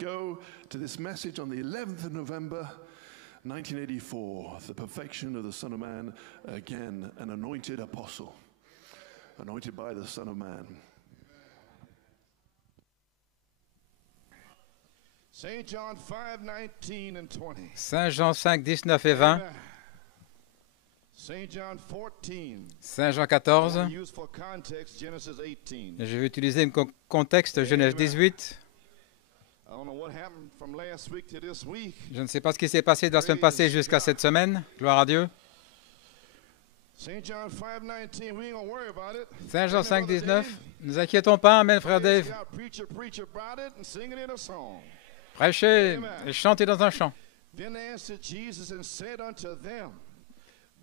go to this message on the 11th of November, 1984, the perfection of the Son of Man, again, an anointed apostle, anointed by the Son of Man. Saint John 5:19 and 20. Saint Jean 5, 19 et 20. Saint John 14. Saint Jean 14. Used for context, Genesis 18. Je vais utiliser un contexte Genèse 18. I don't know what happened from last week to this week. Je ne sais pas ce qui s'est passé de la semaine passée jusqu'à cette semaine. Gloire à Dieu. Saint John 5:19, we ain't gonna worry about it. Saint Jean 5, 19. Ne nous inquiétons pas. Amen, frère Dave. Preach about it and sing it in a song. Prêchez et chantez dans un chant. Then answered Jesus and said unto them,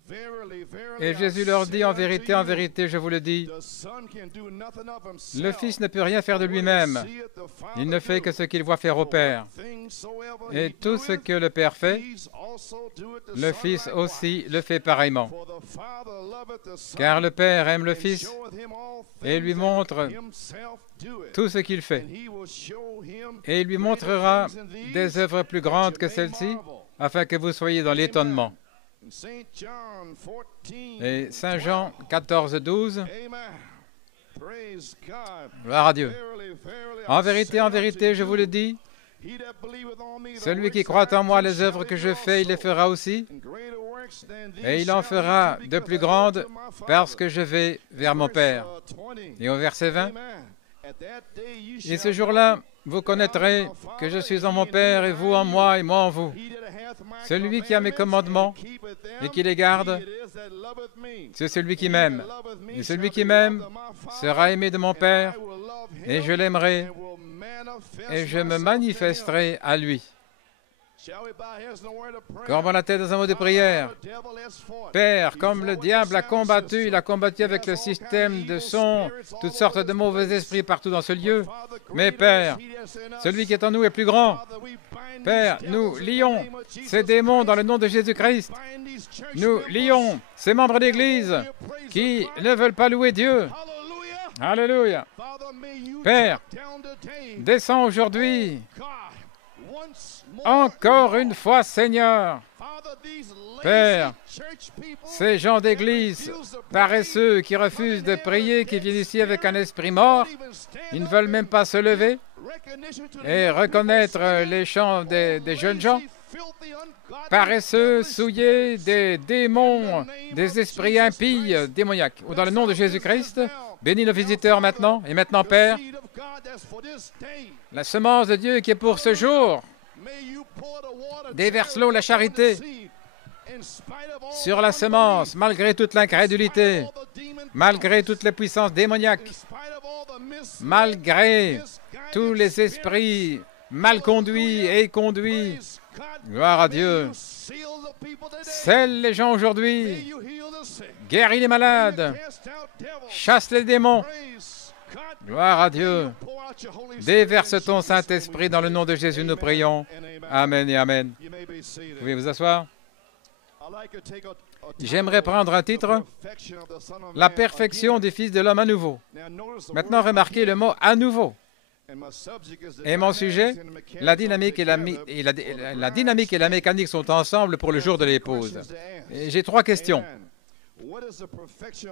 Verily, verily, Et Jésus leur dit, en vérité, je vous le dis, the Son can do nothing of himself. le Fils ne peut rien faire de lui-même. Il ne fait que ce qu'il voit faire au Père. Et tout ce que le Père fait, le Fils aussi le fait pareillement. Car le Père aime le Fils et lui montre tout ce qu'il fait. Et il lui montrera des œuvres plus grandes que celles-ci, afin que vous soyez dans l'étonnement. Et Saint Jean 14, 12. Gloire à Dieu. En vérité, je vous le dis, celui qui croit en moi, les œuvres que je fais, il les fera aussi, et il en fera de plus grandes, parce que je vais vers mon Père. Et au verset 20, et ce jour-là, vous connaîtrez que je suis en mon Père, et vous en moi, et moi en vous. Celui qui a mes commandements et qui les garde, c'est celui qui m'aime. Et celui qui m'aime sera aimé de mon Père, et je l'aimerai, et je me manifesterai à lui. Courbons la tête dans un mot de prière. Père, comme le diable a combattu, il a combattu avec le système de son, toutes sortes de mauvais esprits partout dans ce lieu. Mais Père, celui qui est en nous est plus grand. Père, nous lions ces démons dans le nom de Jésus-Christ. Nous lions ces membres d'Église qui ne veulent pas louer Dieu. Alléluia. Père, descends aujourd'hui. Encore une fois, Seigneur. Père, ces gens d'église paresseux qui refusent de prier, qui viennent ici avec un esprit mort, ils ne veulent même pas se lever et reconnaître les chants des jeunes gens, paresseux, souillés, des démons, des esprits impies, démoniaques. Ou dans le nom de Jésus-Christ, bénis nos visiteurs maintenant, et maintenant, Père, la semence de Dieu qui est pour ce jour, déverse l'eau, la charité, sur la semence, malgré toute l'incrédulité, malgré toutes les puissances démoniaques, malgré tous les esprits mal conduits et conduits. Gloire à Dieu. Scelle les gens aujourd'hui, guéris les malades, chasse les démons. Gloire à Dieu. Déverse ton Saint-Esprit dans le nom de Jésus, nous prions. Amen et Amen. Vous pouvez vous asseoir. J'aimerais prendre un titre, La perfection du Fils de l'homme à nouveau. Maintenant, remarquez le mot « à nouveau ». Et mon sujet, la dynamique et la mécanique sont ensemble pour le jour de l'épouse. J'ai trois questions.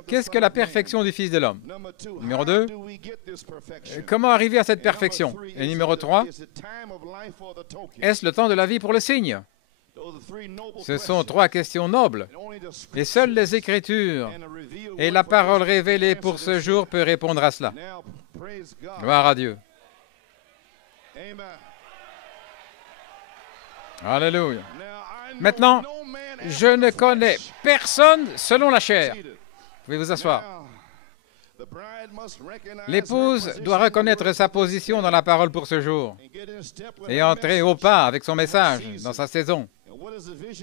Qu'est-ce que la perfection du Fils de l'homme? Numéro 2, comment arriver à cette perfection? Et numéro 3, est-ce le temps de la vie pour le signe? Ce sont trois questions nobles, et seules les Écritures et la parole révélée pour ce jour peut répondre à cela. Gloire à Dieu. Alléluia. Maintenant, je ne connais personne selon la chair. Vous pouvez vous asseoir. L'épouse doit reconnaître sa position dans la parole pour ce jour et entrer au pas avec son message dans sa saison.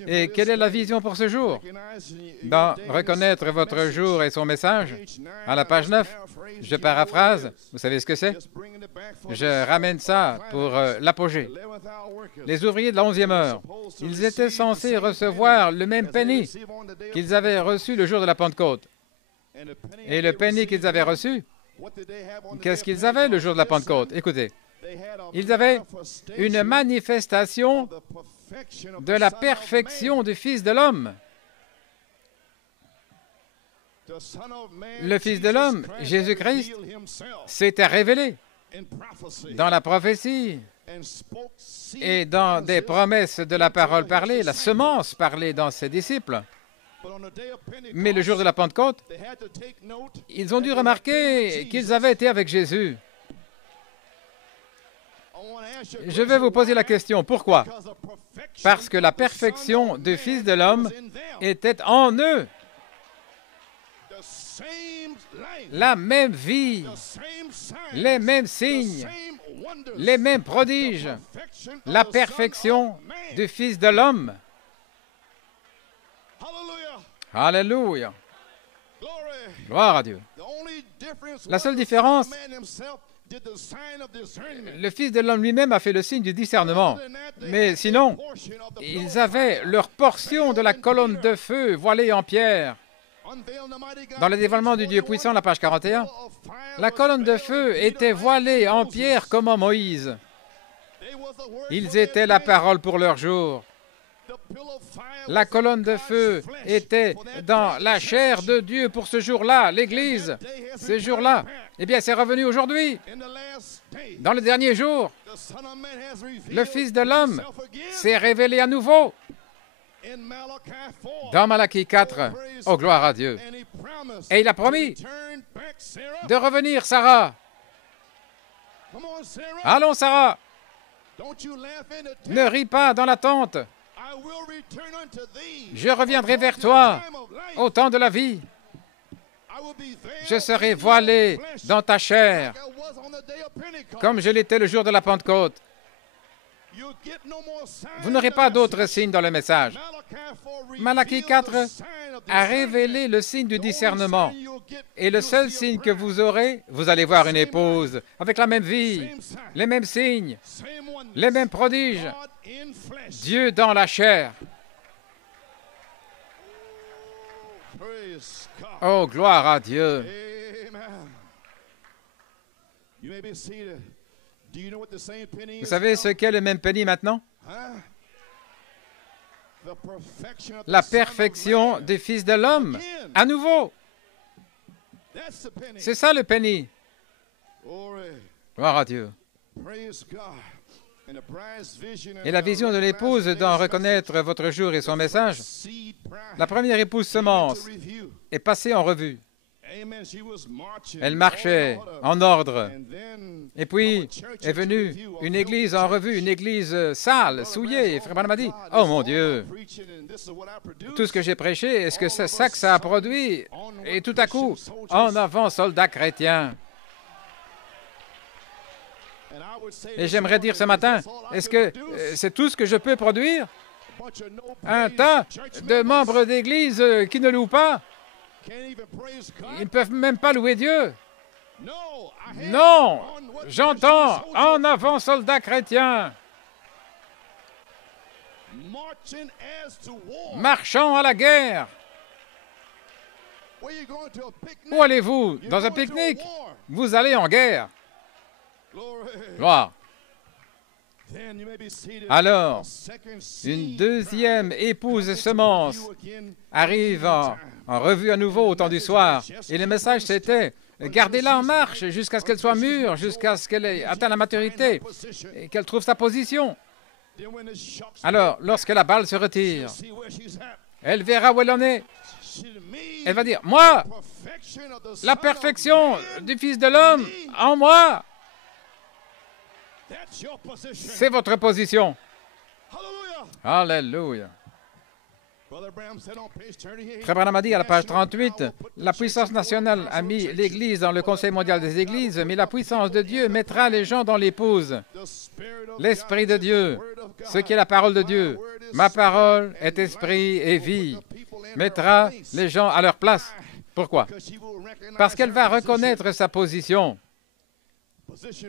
Et quelle est la vision pour ce jour? Dans Reconnaître votre jour et son message, à la page 9, je paraphrase, vous savez ce que c'est? Je ramène ça pour l'apogée. Les ouvriers de la 11e heure, ils étaient censés recevoir le même penny qu'ils avaient reçu le jour de la Pentecôte. Et le penny qu'ils avaient reçu, qu'est-ce qu'ils avaient le jour de la Pentecôte? Écoutez, Ils avaient une manifestation de la perfection du Fils de l'homme. Le Fils de l'homme, Jésus-Christ, s'était révélé dans la prophétie et dans des promesses de la parole parlée, la semence parlée dans ses disciples. Mais le jour de la Pentecôte, ils ont dû remarquer qu'ils avaient été avec Jésus. Je vais vous poser la question, pourquoi? Parce que la perfection du Fils de l'homme était en eux. La même vie, les mêmes signes, les mêmes prodiges, la perfection du Fils de l'homme. Alléluia. Gloire à Dieu. La seule différence, le Fils de l'homme lui-même a fait le signe du discernement. Mais sinon, ils avaient leur portion de la colonne de feu voilée en pierre. Dans le dévoilement du Dieu puissant, la page 41, la colonne de feu était voilée en pierre comme en Moïse. Ils étaient la parole pour leur jour. La colonne de feu était dans la chair de Dieu pour ce jour-là, l'Église. Ce jour-là, eh bien, c'est revenu aujourd'hui. Dans le dernier jour, le Fils de l'homme s'est révélé à nouveau. Dans Malachie 4, oh gloire à Dieu. Et il a promis de revenir, Sarah. Allons, Sarah. Ne ris pas dans la tente. Je reviendrai vers toi au temps de la vie. Je serai voilé dans ta chair, comme je l'étais le jour de la Pentecôte. Vous n'aurez pas d'autres signes dans le message. Malachie 4 a révélé le signe du discernement. Et le seul signe que vous aurez, vous allez voir une épouse avec la même vie, les mêmes signes, les mêmes prodiges. Dieu dans la chair. Oh, gloire à Dieu. Vous savez ce qu'est le même penny maintenant? La perfection du Fils de l'homme, à nouveau. C'est ça le penny. Gloire à Dieu. Et la vision de l'épouse d'en reconnaître votre jour et son message, la première épouse semence est passée en revue. Elle marchait en ordre. Et puis est venue une église en revue, une église sale, souillée. Et Frère Branham a dit, « Oh mon Dieu, tout ce que j'ai prêché, est-ce que c'est ça que ça a produit? » Et tout à coup, en avant, soldats chrétiens. Et j'aimerais dire ce matin, est-ce que c'est tout ce que je peux produire? Un tas de membres d'église qui ne louent pas? Ils ne peuvent même pas louer Dieu. Non, j'entends en avant, soldats chrétiens, marchant à la guerre. Où allez-vous? Dans un pique-nique? Vous allez en guerre. Gloire. Alors, une deuxième épouse semence arrive en revue à nouveau au temps du soir. Et le message, c'était, gardez-la en marche jusqu'à ce qu'elle soit mûre, jusqu'à ce qu'elle ait atteint la maturité et qu'elle trouve sa position. Alors, lorsque la balle se retire, elle verra où elle en est. Elle va dire, moi, la perfection du Fils de l'homme en moi. C'est votre position. Alléluia. Frère Branham a dit à la page 38, la puissance nationale a mis l'Église dans le Conseil mondial des Églises, mais la puissance de Dieu mettra les gens dans l'épouse. L'Esprit de Dieu, ce qui est la parole de Dieu, ma parole est esprit et vie, mettra les gens à leur place. Pourquoi? Parce qu'elle va reconnaître sa position.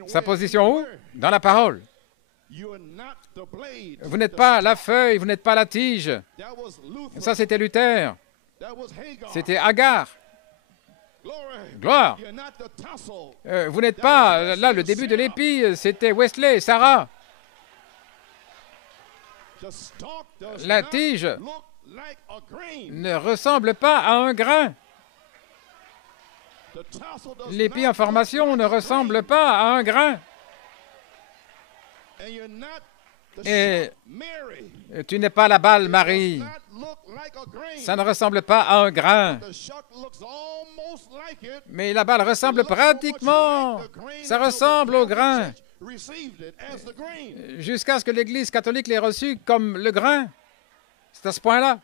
Sa position où? Dans la parole. Vous n'êtes pas la feuille, vous n'êtes pas la tige. Ça, c'était Luther. C'était Agar. Gloire. Vous n'êtes pas, là, le début de l'épi, c'était Wesley, Sarah. La tige ne ressemble pas à un grain. L'épi en formation ne ressemble pas à un grain. Et tu n'es pas la balle, Marie. Ça ne ressemble pas à un grain. Mais la balle ressemble pratiquement. Ça ressemble au grain. Jusqu'à ce que l'Église catholique l'ait reçu comme le grain. C'est à ce point-là.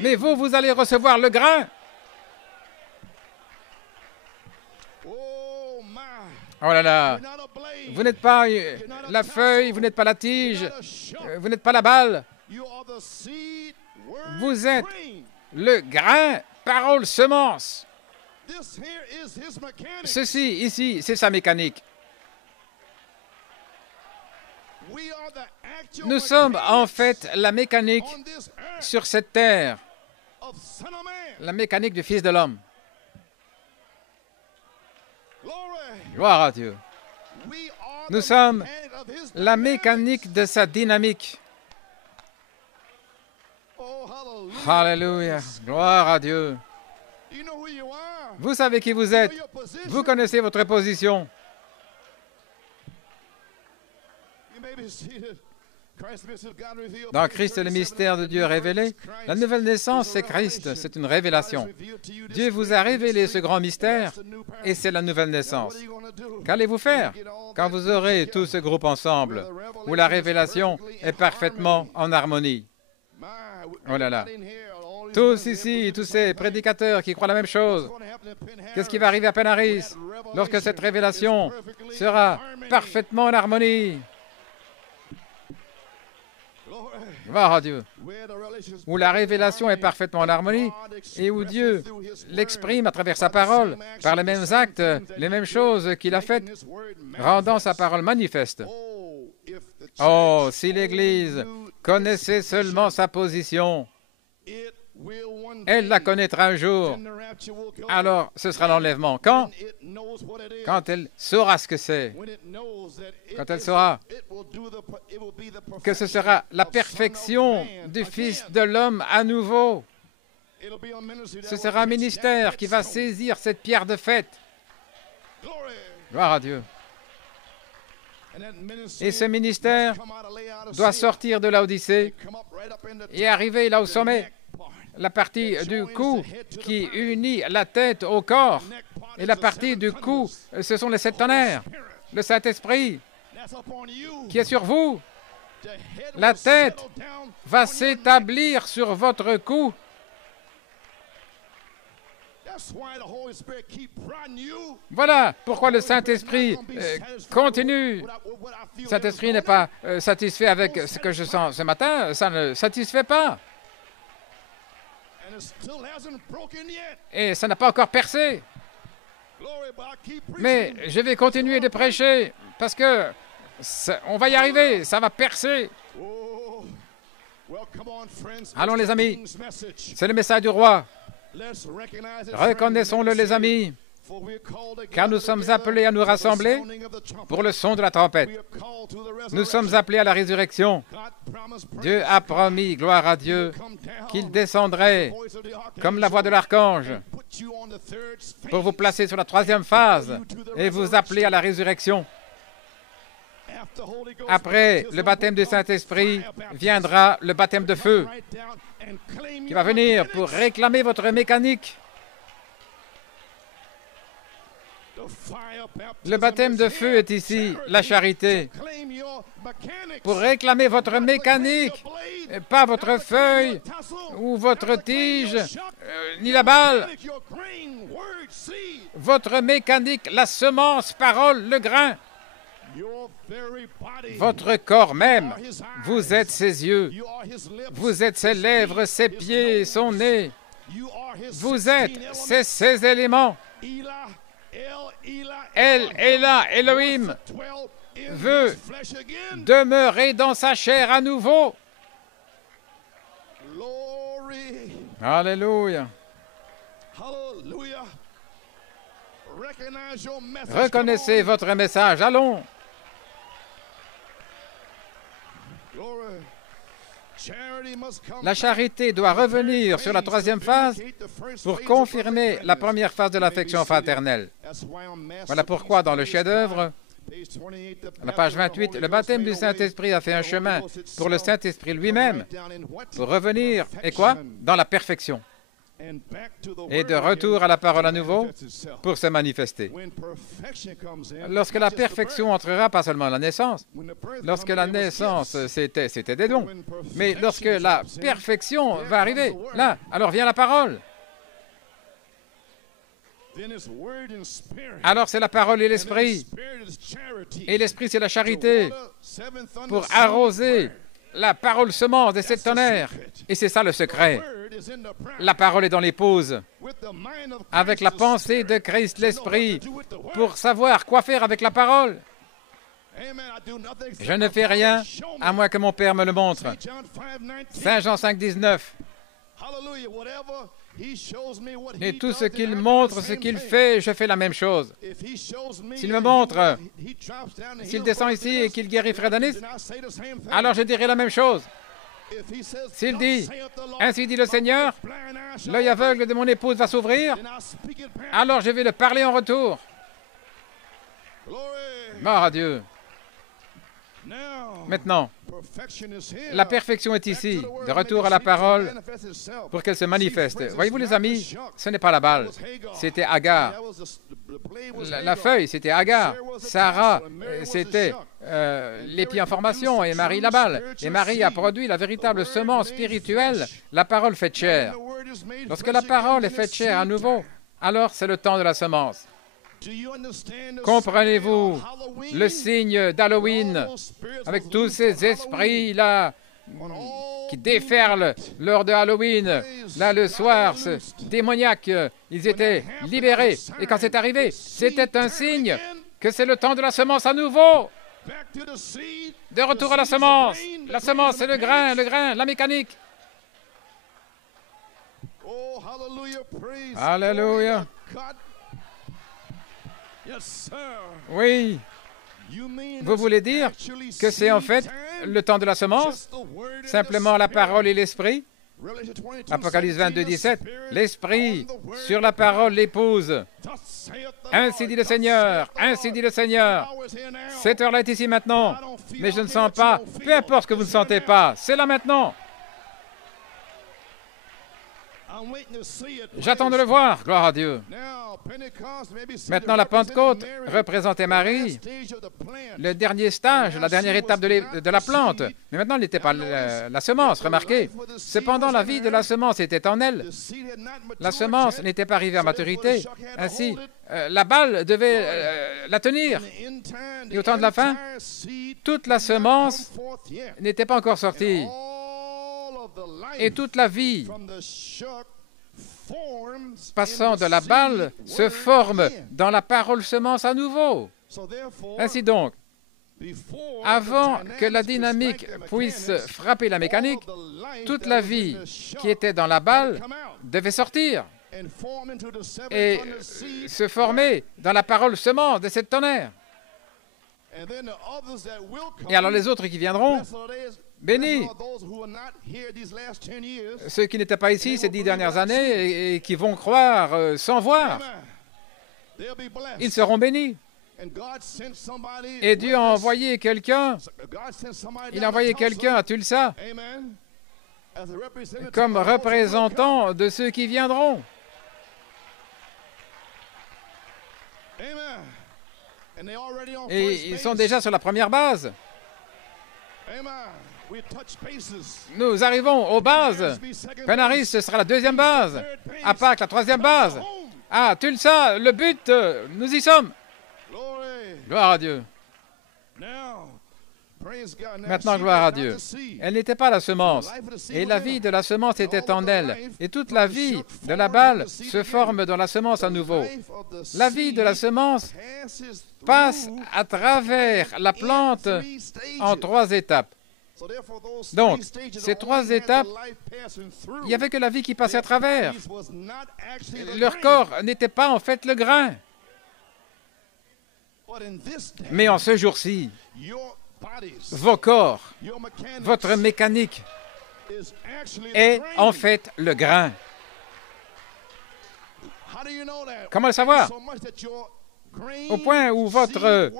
Mais vous, vous allez recevoir le grain. Oh là là, vous n'êtes pas la feuille, vous n'êtes pas la tige, vous n'êtes pas la balle. Vous êtes le grain, parole, semence. Ceci, ici, c'est sa mécanique. Nous sommes en fait la mécanique sur cette terre, la mécanique du Fils de l'homme. Gloire à Dieu. Nous sommes la mécanique de sa dynamique. Alléluia. Gloire à Dieu. Vous savez qui vous êtes. Vous connaissez votre position. Dans Christ, le mystère de Dieu révélé, la nouvelle naissance, c'est Christ, c'est une révélation. Dieu vous a révélé ce grand mystère et c'est la nouvelle naissance. Qu'allez-vous faire quand vous aurez tout ce groupe ensemble, où la révélation est parfaitement en harmonie? Oh là là. Tous ici, tous ces prédicateurs qui croient la même chose, qu'est-ce qui va arriver à Penaris lorsque cette révélation sera parfaitement en harmonie? Gloire à Dieu. Où la révélation est parfaitement en harmonie et où Dieu l'exprime à travers sa parole, par les mêmes actes, les mêmes choses qu'il a faites, rendant sa parole manifeste. Oh, si l'Église connaissait seulement sa position, elle la connaîtra un jour. Alors, ce sera l'enlèvement. Quand? Quand elle saura ce que c'est. Quand elle saura que ce sera la perfection du Fils de l'homme à nouveau. Ce sera un ministère qui va saisir cette pierre de fête. Gloire à Dieu. Et ce ministère doit sortir de l'Odyssée et arriver là au sommet. La partie du cou qui unit la tête au corps. Et la partie du cou, ce sont les 7 tonnerres. Le Saint-Esprit qui est sur vous. La tête va s'établir sur votre cou. Voilà pourquoi le Saint-Esprit continue. Le Saint-Esprit n'est pas satisfait avec ce que je sens ce matin. Ça ne satisfait pas. Et ça n'a pas encore percé. Mais je vais continuer de prêcher parce que on va y arriver, ça va percer. Allons les amis, c'est le message du roi. Reconnaissons-le les amis, car nous sommes appelés à nous rassembler pour le son de la trompette. Nous sommes appelés à la résurrection. Dieu a promis, gloire à Dieu, qu'il descendrait comme la voix de l'archange pour vous placer sur la 3e phase et vous appeler à la résurrection. Après le baptême du Saint-Esprit viendra le baptême de feu qui va venir pour réclamer votre mécanique. Le baptême de feu est ici, la charité, pour réclamer votre mécanique, pas votre feuille ou votre tige, ni la balle. Votre mécanique, la semence, parole, le grain. Votre corps même, vous êtes ses yeux, vous êtes ses lèvres, ses pieds, son nez. Vous êtes ces éléments. El, Elah, Elohim veut demeurer dans sa chair à nouveau. Alléluia. Hallelujah. Recognize your message. Reconnaissez votre message. Allons. Glory. Charity must come La charité doit revenir sur la troisième phase pour confirmer la première phase de l'affection fraternelle. Voilà pourquoi dans le chef-d'œuvre, à la page 28, le baptême du Saint-Esprit a fait un chemin pour le Saint-Esprit lui-même pour revenir, et quoi? Dans la perfection. Et de retour à la parole à nouveau pour se manifester. Lorsque la perfection entrera, pas seulement la naissance, lorsque la naissance, c'était des dons, mais lorsque la perfection va arriver, là, alors vient la parole. Alors c'est la parole et l'esprit. Et l'esprit, c'est la charité pour arroser la parole semence des 7 tonnerres. Et c'est ça le secret. La parole est dans les pauses, avec la pensée de Christ, l'esprit, pour savoir quoi faire avec la parole. Je ne fais rien à moins que mon Père me le montre. Saint Jean 5, 19. Et tout ce qu'il montre, ce qu'il fait, je fais la même chose. S'il me montre, s'il descend ici et qu'il guérit Fred Anis, alors je dirai la même chose. S'il dit, ainsi dit le Seigneur, l'œil aveugle de mon épouse va s'ouvrir, alors je vais le parler en retour. Gloire à Dieu. Maintenant, la perfection est ici, de retour à la parole pour qu'elle se manifeste. Voyez-vous les amis, ce n'est pas la balle, c'était Agar. La feuille, c'était Agar. Sarah, c'était l'épi en formation et Marie la balle. Et Marie a produit la véritable semence spirituelle, la parole faite chair. Lorsque la parole est faite chair à nouveau, alors c'est le temps de la semence. Comprenez-vous le signe d'Halloween avec tous ces esprits-là qui déferlent lors de Halloween? Là, le soir, ce démoniaque, ils étaient libérés. Et quand c'est arrivé, c'était un signe que c'est le temps de la semence à nouveau. De retour à la semence. La semence, c'est le grain, la mécanique. Alléluia. Oui. Vous voulez dire que c'est en fait le temps de la semence? Simplement la parole et l'esprit? Apocalypse 22, 17. L'esprit sur la parole l'épouse. Ainsi dit le Seigneur, ainsi dit le Seigneur. Cette heure-là est ici maintenant, mais je ne sens pas. Peu importe ce que vous ne sentez pas, c'est là maintenant. J'attends de le voir, gloire à Dieu. Maintenant, la Pentecôte représentait Marie, le dernier stage, la dernière étape de la plante. Mais maintenant, elle n'était pas la semence, remarquez. Cependant, la vie de la semence était en elle. La semence n'était pas arrivée à maturité. Ainsi, la balle devait la tenir. Et au temps de la fin, toute la semence n'était pas encore sortie. Et toute la vie passant de la balle se forme dans la parole semence à nouveau. Ainsi donc, avant que la dynamique puisse frapper la mécanique, toute la vie qui était dans la balle devait sortir et se former dans la parole semence de cette tonnerre. Et alors les autres qui viendront, bénis, ceux qui n'étaient pas ici ces 10 dernières années et qui vont croire sans voir, ils seront bénis. Et Dieu a envoyé quelqu'un, il a envoyé quelqu'un à Tulsa comme représentant de ceux qui viendront. Et ils sont déjà sur la première base. Nous arrivons aux bases. Penaris, ce sera la deuxième base. À Pâques, la troisième base. Ah, Tulsa, le but, nous y sommes. Gloire à Dieu. Maintenant, gloire à Dieu. Elle n'était pas la semence, et la vie de la semence était en elle. Et toute la vie de la balle se forme dans la semence à nouveau. La vie de la semence passe à travers la plante en 3 étapes. Donc, ces trois étapes, il n'y avait que la vie qui passait à travers. Leur corps n'était pas en fait le grain. Mais en ce jour-ci, vos corps, votre mécanique est en fait le grain. Comment le savoir? Au point où votre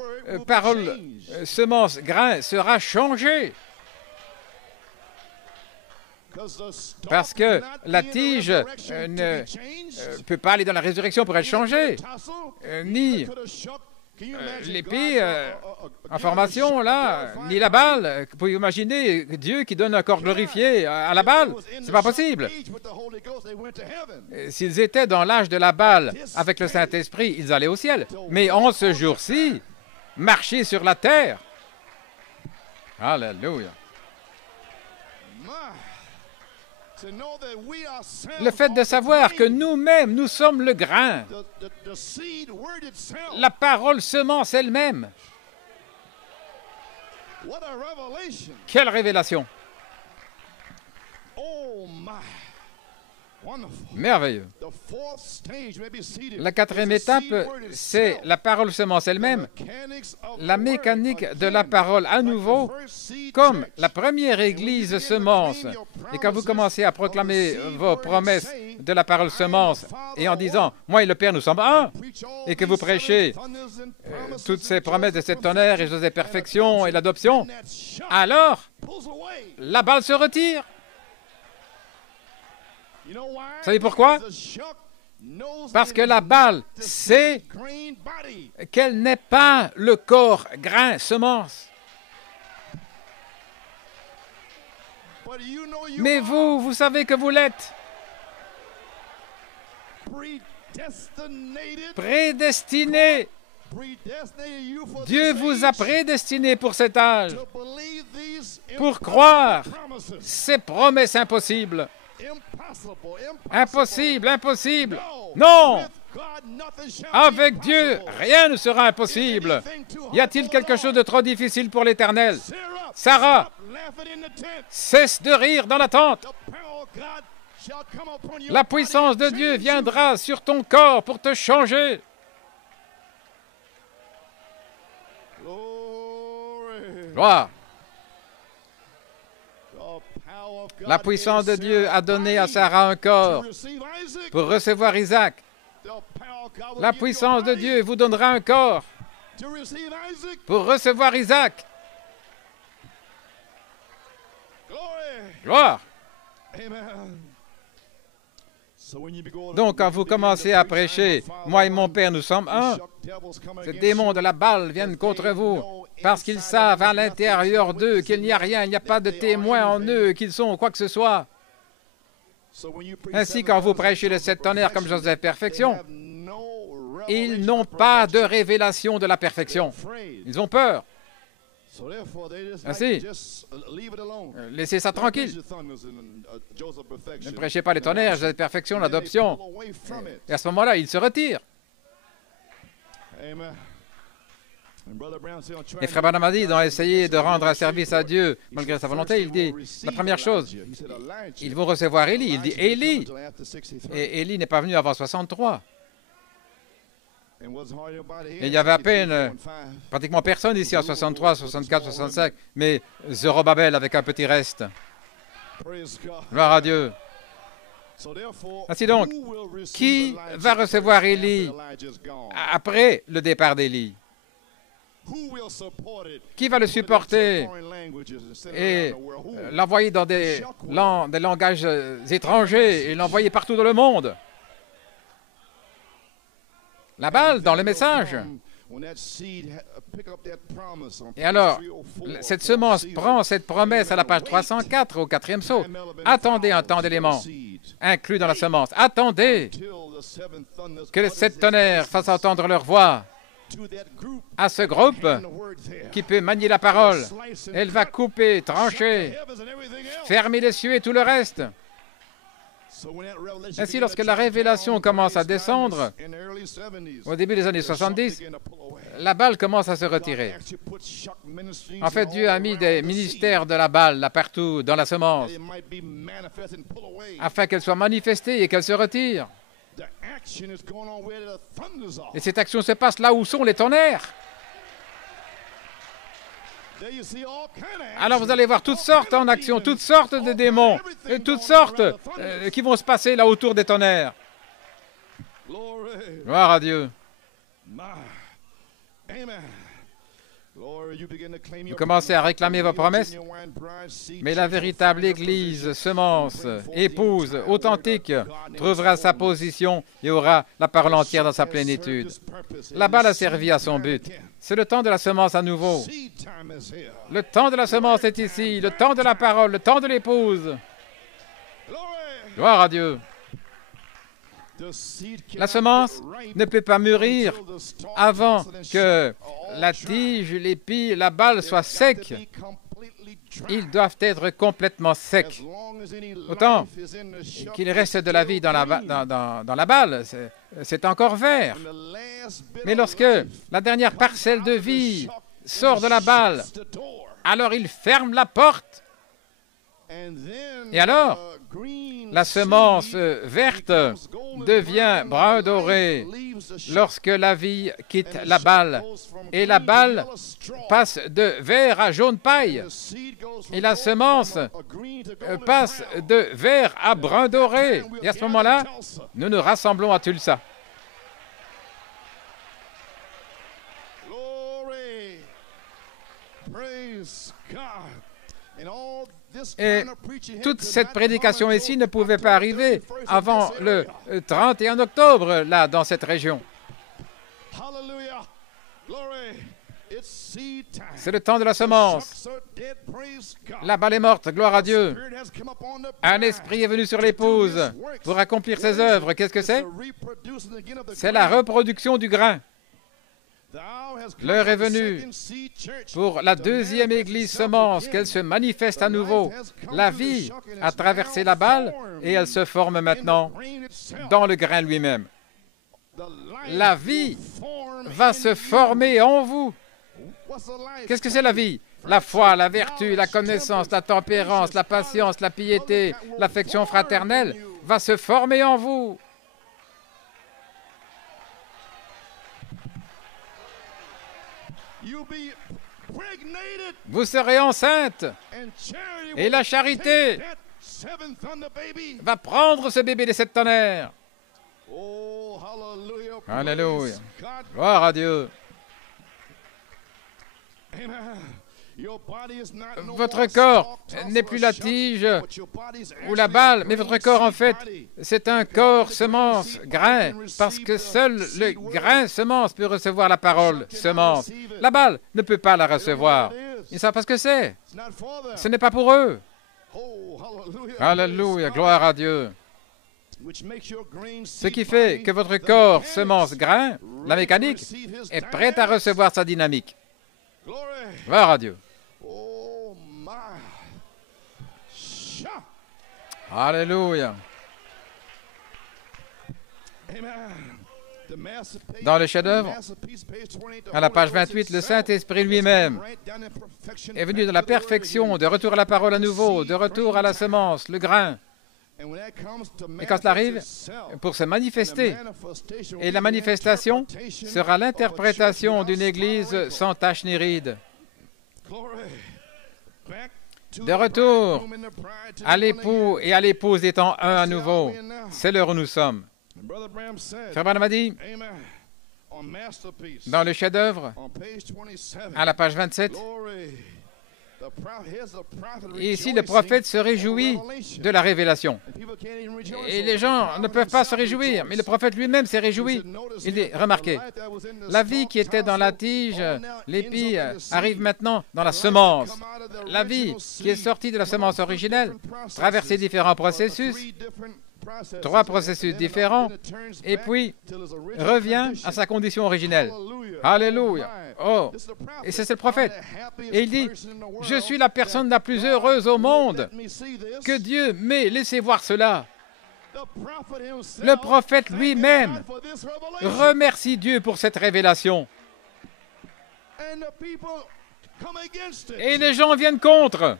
parole, semence, grain sera changée. Parce que la tige ne peut pas aller dans la résurrection pour être changée, ni l'épée en formation, là, ni la balle. Vous pouvez imaginer Dieu qui donne un corps glorifié à la balle. C'est pas possible. S'ils étaient dans l'âge de la balle avec le Saint-Esprit, ils allaient au ciel. Mais en ce jour-ci, marcher sur la terre. Alléluia. Le fait de savoir que nous-mêmes, nous sommes le grain, la parole semence elle-même. Quelle révélation! Merveilleux. La quatrième étape, c'est la parole semence elle-même, la mécanique de la parole à nouveau, comme la première église semence. Et quand vous commencez à proclamer vos promesses de la parole semence, et en disant, moi et le Père, nous sommes un, et que vous prêchez toutes ces promesses de cette tonnerre et de perfection et l'adoption, alors la balle se retire. Vous savez pourquoi? Parce que la balle sait qu'elle n'est pas le corps grain semence. Mais vous savez que vous l'êtes. Prédestiné. Dieu vous a prédestiné pour cet âge, pour croire ces promesses impossibles. Impossible, impossible. Non! Avec Dieu, rien ne sera impossible. Y a-t-il quelque chose de trop difficile pour l'Éternel? Sarah, cesse de rire dans la tente. La puissance de Dieu viendra sur ton corps pour te changer. Gloire. La puissance de Dieu a donné à Sarah un corps pour recevoir Isaac. La puissance de Dieu vous donnera un corps pour recevoir Isaac. Gloire. Donc, quand vous commencez à prêcher, moi et mon Père, nous sommes un, ces démons de la balle viennent contre vous parce qu'ils savent à l'intérieur d'eux qu'il n'y a rien, il n'y a pas de témoin en eux, qu'ils sont quoi que ce soit. Ainsi, quand vous prêchez le 7 tonnerres comme Joseph perfection, ils n'ont pas de révélation de la perfection. Ils ont peur. Ainsi, laissez ça tranquille. Ne prêchez pas les tonnerres, Joseph perfection, l'adoption. Et à ce moment-là, ils se retirent. Et Frère Branham a dit, dans essayer de rendre un service à Dieu malgré sa volonté, il dit, la première chose, ils vont recevoir Élie. Il dit, Élie. Et Élie n'est pas venu avant 63. Et il y avait à peine, pratiquement personne ici en 63, 64, 65, mais Zorobabel avec un petit reste. Gloire à Dieu. Ainsi donc, qui va recevoir Élie après le départ d'Élie? Qui va le supporter et l'envoyer dans des langages étrangers et l'envoyer partout dans le monde? La balle dans le message. Et alors, cette semence prend cette promesse à la page 304 au 4e saut. Attendez un temps d'éléments inclus dans la semence. Attendez que les 7 tonnerres fassent entendre leur voix à ce groupe qui peut manier la parole. Elle va couper, trancher, fermer les cieux et tout le reste. Ainsi, lorsque la révélation commence à descendre, au début des années 70, la balle commence à se retirer. En fait, Dieu a mis des ministères de la balle là partout dans la semence, afin qu'elle soit manifestée et qu'elle se retire. Et cette action se passe là où sont les tonnerres. Alors vous allez voir toutes sortes en action, toutes sortes de démons, et toutes sortes qui vont se passer là autour des tonnerres. Gloire à Dieu. Vous commencez à réclamer vos promesses, mais la véritable Église, semence, épouse, authentique, trouvera sa position et aura la parole entière dans sa plénitude. La balle a servi à son but. C'est le temps de la semence à nouveau. Le temps de la semence est ici, le temps de la parole, le temps de l'épouse. Gloire à Dieu. La semence ne peut pas mûrir avant que la tige, l'épi, la balle soient secs. Ils doivent être complètement secs. Autant qu'il reste de la vie dans la balle, c'est encore vert. Mais lorsque la dernière parcelle de vie sort de la balle, alors il ferme la porte. Et alors, la semence verte devient brun doré lorsque la vie quitte la balle. Et la balle passe de vert à jaune paille. Et la semence passe de vert à brun doré. Et à ce moment-là, nous nous rassemblons à Tulsa. Et toute cette prédication ici ne pouvait pas arriver avant le 31 octobre, là, dans cette région. C'est le temps de la semence. La balle est morte, gloire à Dieu. Un esprit est venu sur l'épouse pour accomplir ses œuvres. Qu'est-ce que c'est? C'est la reproduction du grain. L'heure est venue pour la deuxième église semence, qu'elle se manifeste à nouveau. La vie a traversé la balle et elle se forme maintenant dans le grain lui-même. La vie va se former en vous. Qu'est-ce que c'est la vie? La foi, la vertu, la connaissance, la tempérance, la patience, la piété, l'affection fraternelle va se former en vous. Vous serez enceinte et la charité va prendre ce bébé des 7 tonnerres. Alléluia. Gloire à Dieu. Votre corps n'est plus la tige ou la balle, mais votre corps, en fait, c'est un corps semence, grain, parce que seul le grain semence peut recevoir la parole semence. La balle ne peut pas la recevoir. Ils ne savent pas ce que c'est. Ce n'est pas pour eux. Alléluia, gloire à Dieu. Ce qui fait que votre corps semence, grain, la mécanique, est prête à recevoir sa dynamique. Gloire à Dieu. Alléluia. Dans le chef-d'œuvre, à la page 28, le Saint-Esprit lui-même est venu de la perfection, de retour à la parole à nouveau, de retour à la semence, le grain. Et quand cela arrive, pour se manifester, et la manifestation sera l'interprétation d'une Église sans tache ni ride. De retour à l'époux et à l'épouse étant un à nouveau. C'est l'heure où nous sommes. Frère Branham a dit, dans le chef-d'œuvre, à la page 27, et ici, le prophète se réjouit de la révélation. Et les gens ne peuvent pas se réjouir, mais le prophète lui-même s'est réjoui. Il dit, remarquez, la vie qui était dans la tige, l'épi, arrive maintenant dans la semence. La vie qui est sortie de la semence originelle traverse différents processus, 3 processus différents, et puis revient à sa condition originelle. Alléluia. Oh, et c'est le prophète. Et il dit, je suis la personne la plus heureuse au monde. Que Dieu m'ait laissé voir cela. Le prophète lui-même remercie Dieu pour cette révélation. Et les gens viennent contre.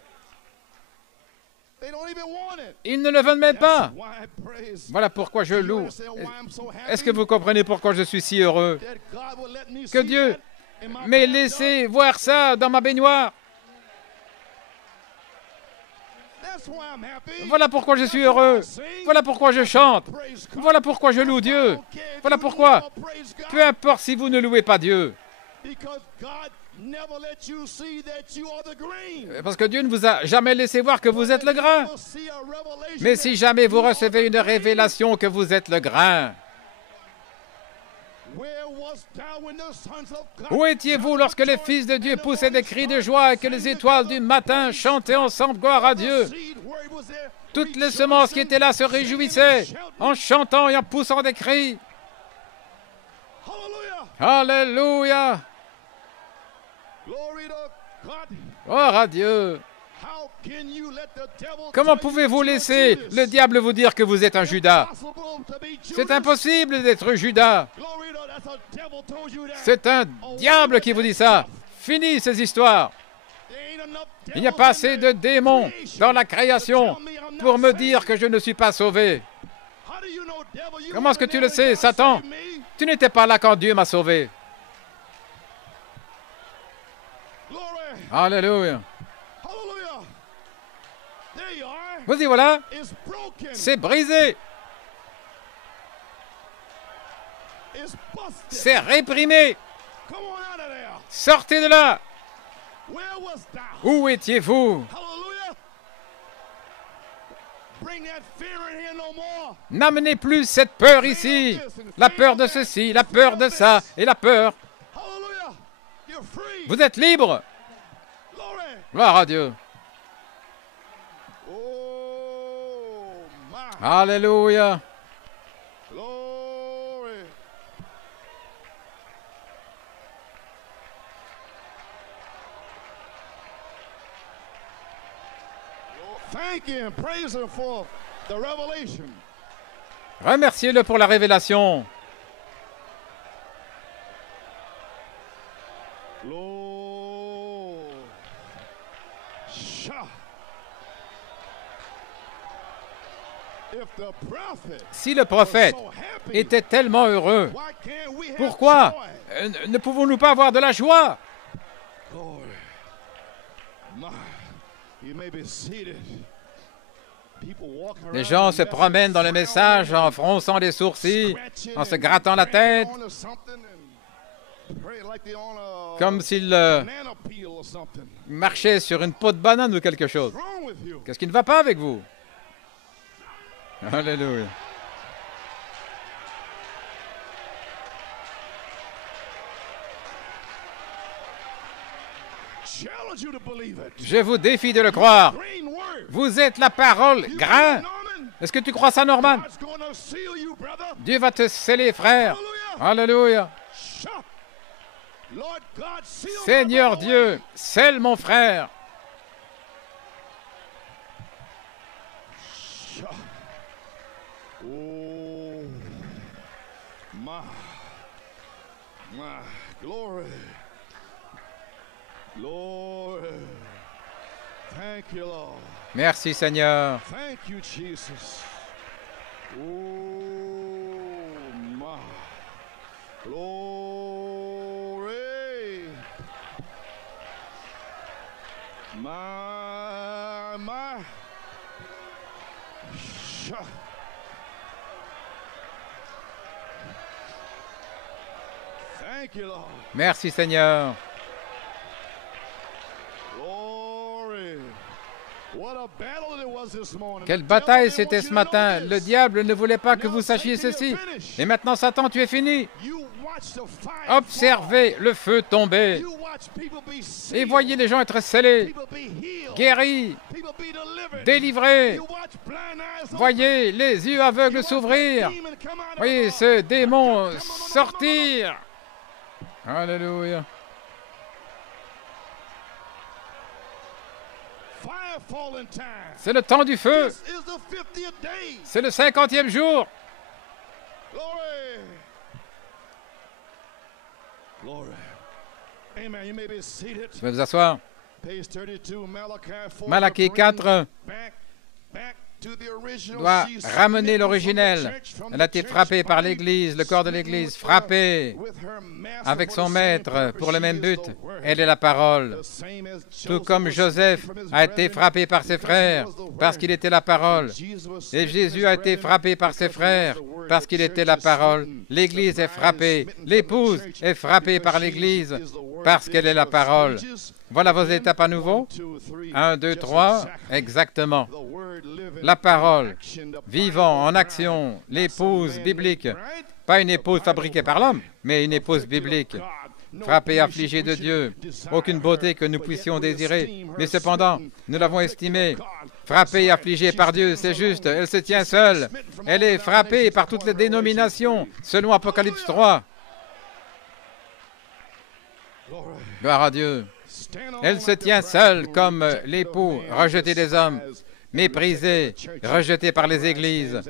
Ils ne le veulent même pas. Voilà pourquoi je loue. Est-ce que vous comprenez pourquoi je suis si heureux? Que Dieu m'ait laissé voir ça dans ma baignoire. Voilà pourquoi je suis heureux. Voilà pourquoi je chante. Voilà pourquoi je loue Dieu. Voilà pourquoi, peu importe si vous ne louez pas Dieu, parce que Dieu ne vous a jamais laissé voir que vous êtes le grain. Mais si jamais vous recevez une révélation que vous êtes le grain, où étiez-vous lorsque les fils de Dieu poussaient des cris de joie et que les étoiles du matin chantaient ensemble gloire à Dieu? Toutes les semences qui étaient là se réjouissaient en chantant et en poussant des cris. Alléluia! Gloire à Dieu! Comment pouvez-vous laisser le diable vous dire que vous êtes un Judas? C'est impossible d'être Judas. C'est un diable qui vous dit ça. Fini ces histoires. Il n'y a pas assez de démons dans la création pour me dire que je ne suis pas sauvé. Comment est-ce que tu le sais, Satan? Tu n'étais pas là quand Dieu m'a sauvé. Alléluia. Vous y voilà. C'est brisé. C'est réprimé. Sortez de là. Où étiez-vous? N'amenez plus cette peur ici. La peur de ceci, la peur de ça et la peur. Vous êtes libre. Gloire à Dieu. Alléluia. Remerciez-le pour la révélation. Si le prophète était tellement heureux, pourquoi ne pouvons-nous pas avoir de la joie? Les gens se promènent dans le message en fronçant les sourcils, en se grattant la tête, comme s'ils marchaient sur une peau de banane ou quelque chose. Qu'est-ce qui ne va pas avec vous? Alléluia. Je vous défie de le croire. Vous êtes la parole grain. Est-ce que tu crois ça, Norman? Dieu va te sceller, frère. Alléluia. Seigneur Dieu, scelle mon frère. Oh, my glory. Lord, thank you, Lord. Merci, Seigneur. Thank you, Jesus. Oh, my glory. My. Thank you, Lord. Merci, Seigneur. Quelle bataille c'était ce matin. Le diable ne voulait pas que vous sachiez ceci. Et maintenant, Satan, tu es fini. Observez le feu tomber. Et voyez les gens être scellés, guéris, délivrés. Voyez les yeux aveugles s'ouvrir. Voyez ce démon sortir. Alléluia. C'est le temps du feu. C'est le 50e jour. Vous pouvez vous asseoir. Malachie 4 doit ramener l'originel. Elle a été frappée par l'Église, le corps de l'Église, frappée avec son maître pour le même but. Elle est la parole. Tout comme Joseph a été frappé par ses frères parce qu'il était la parole. Et Jésus a été frappé par ses frères parce qu'il était la parole. L'Église est frappée. L'épouse est frappée par l'Église parce qu'elle est la parole. Voilà vos étapes à nouveau. 1, 2, 3, exactement. La parole, vivant en action, l'épouse biblique. Pas une épouse fabriquée par l'homme, mais une épouse biblique. Frappée, affligée de Dieu. Aucune beauté que nous puissions désirer. Mais cependant, nous l'avons estimée. Frappée et affligée par Dieu, c'est juste. Elle se tient seule. Elle est frappée par toutes les dénominations, selon Apocalypse 3. Gloire à Dieu. Elle se tient seule comme l'époux rejeté des hommes, méprisé, rejeté par les églises.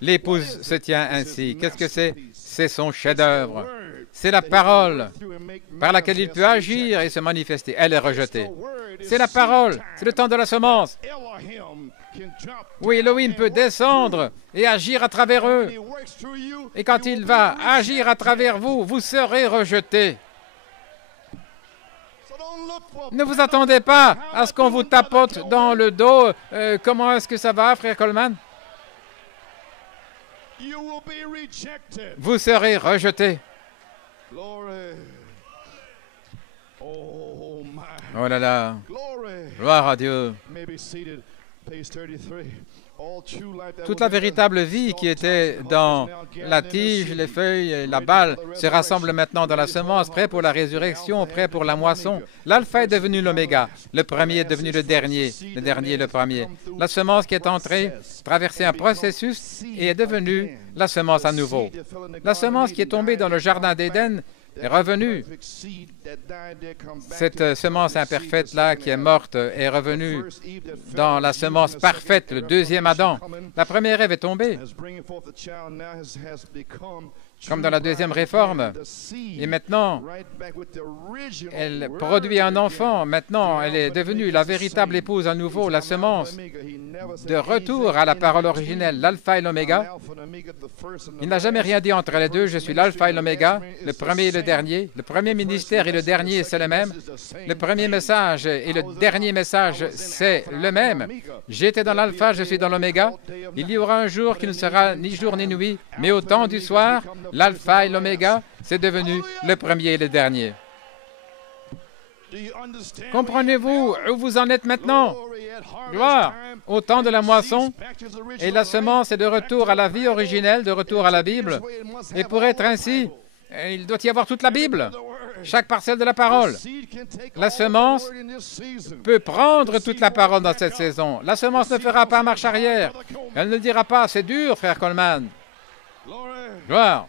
L'épouse se tient ainsi. Qu'est-ce que c'est? C'est son chef-d'œuvre. C'est la parole par laquelle il peut agir et se manifester. Elle est rejetée. C'est la parole. C'est le temps de la semence. Oui, Elohim peut descendre et agir à travers eux. Et quand il va agir à travers vous, vous serez rejetés. Ne vous attendez pas à ce qu'on vous tapote dans le dos. Comment est-ce que ça va, frère Coleman? Vous serez rejeté. Oh là là. Gloire à Dieu. Toute la véritable vie qui était dans la tige, les feuilles et la balle se rassemble maintenant dans la semence, prêt pour la résurrection, prêt pour la moisson. L'alpha est devenu l'oméga. Le premier est devenu le dernier le premier. La semence qui est entrée, traversé un processus et est devenue la semence à nouveau. La semence qui est tombée dans le jardin d'Éden est revenue. Cette semence imparfaite-là qui est morte est revenue dans la semence parfaite, le deuxième Adam. La première Ève est tombée, comme dans la deuxième réforme. Et maintenant, elle produit un enfant. Maintenant, elle est devenue la véritable épouse à nouveau, la semence de retour à la parole originelle, l'alpha et l'oméga. Il n'a jamais rien dit entre les deux. Je suis l'alpha et l'oméga, le premier et le dernier. Le premier ministère et le dernier, c'est le même. Le premier message et le dernier message, c'est le même. J'étais dans l'alpha, je suis dans l'oméga. Il y aura un jour qui ne sera ni jour ni nuit, mais au temps du soir, l'alpha et l'oméga, c'est devenu le premier et le dernier. Comprenez-vous où vous en êtes maintenant? Gloire au temps de la moisson, et la semence est de retour à la vie originelle, de retour à la Bible. Et pour être ainsi, il doit y avoir toute la Bible, chaque parcelle de la parole. La semence peut prendre toute la parole dans cette saison. La semence ne fera pas marche arrière. Elle ne dira pas, c'est dur, frère Coleman. Gloire.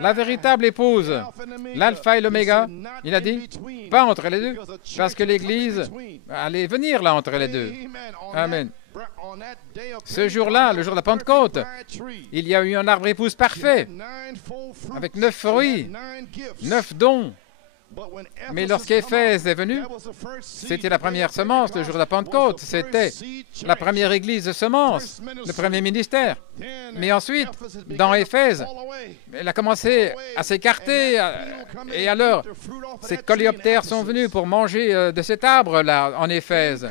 La véritable épouse, l'alpha et l'oméga, il a dit, pas entre les deux, parce que l'Église allait venir là entre les deux. Amen. Ce jour-là, le jour de la Pentecôte, il y a eu un arbre épouse parfait, avec 9 fruits, 9 dons. Mais lorsqu'Éphèse est venu, c'était la première semence, le jour de la Pentecôte, c'était la première église de semence, le premier ministère. Mais ensuite, dans Éphèse, elle a commencé à s'écarter, et alors, ces coléoptères sont venus pour manger de cet arbre-là en Éphèse.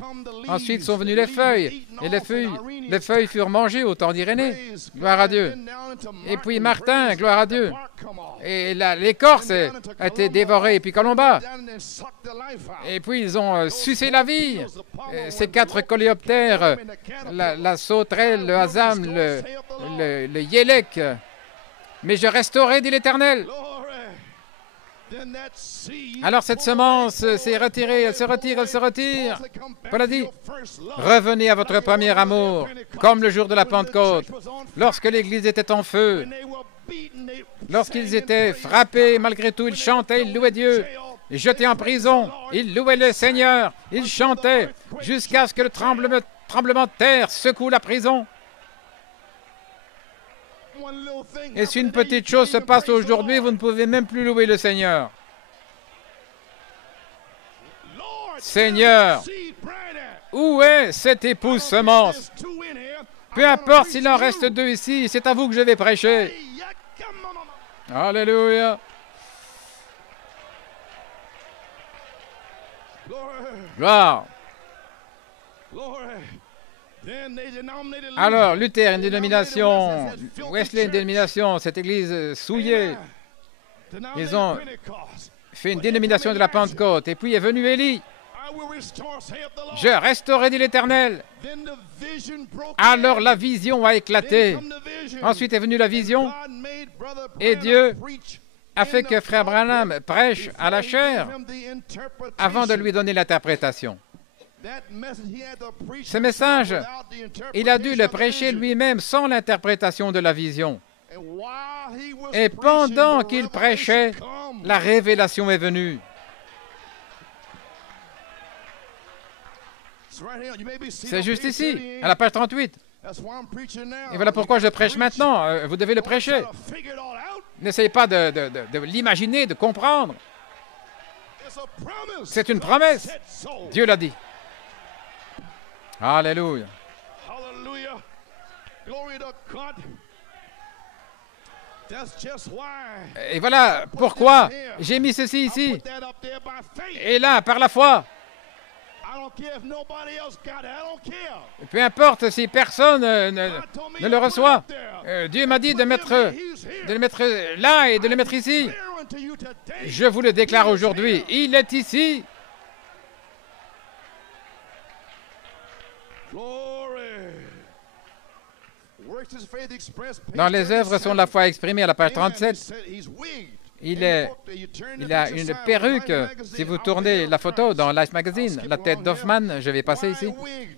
Ensuite sont venues les feuilles, et les feuilles furent mangées au temps d'Irénée. Gloire à Dieu. Et puis Martin, gloire à Dieu. Et l'écorce a été dévorée, et puis Colomba. Et puis ils ont sucé la vie. Ces 4 coléoptères, la sauterelle, le hasam, le yélek. Mais je resterai, dit l'Éternel. Alors cette semence s'est retirée, elle se retire. Paul a dit, revenez à votre premier amour, comme le jour de la Pentecôte, lorsque l'Église était en feu, lorsqu'ils étaient frappés, malgré tout, ils chantaient, ils louaient Dieu. jetés en prison. Ils louaient le Seigneur, ils chantaient jusqu'à ce que le tremblement de terre secoue la prison. Et si une petite chose se passe aujourd'hui, vous ne pouvez même plus louer le Seigneur. Seigneur, où est cette épouse semence? Peu importe s'il en reste 2 ici, c'est à vous que je vais prêcher. Alléluia. Gloire. Alors, Luther, une dénomination, Wesley, une dénomination, cette église souillée, ils ont fait une dénomination de la Pentecôte. Et puis est venu Élie. Je restaurerai, dit l'Éternel. Alors la vision a éclaté. Ensuite est venue la vision. Et Dieu a fait que Frère Branham prêche à la chair avant de lui donner l'interprétation. Ce message, il a dû le prêcher lui-même sans l'interprétation de la vision. Et pendant qu'il prêchait, la révélation est venue. C'est juste ici, à la page 38. Et voilà pourquoi je prêche maintenant. Vous devez le prêcher. N'essayez pas de l'imaginer, de comprendre. C'est une promesse. Dieu l'a dit. Alléluia. Et voilà pourquoi j'ai mis ceci ici. Et là, par la foi. Peu importe si personne ne le reçoit. Dieu m'a dit de le mettre là et de le mettre ici. Je vous le déclare aujourd'hui. Il est ici. Dans les œuvres sont la foi exprimée à la page 37. Il a une perruque. Si vous tournez la photo dans Life Magazine, la tête d'Hoffman, je vais passer ici.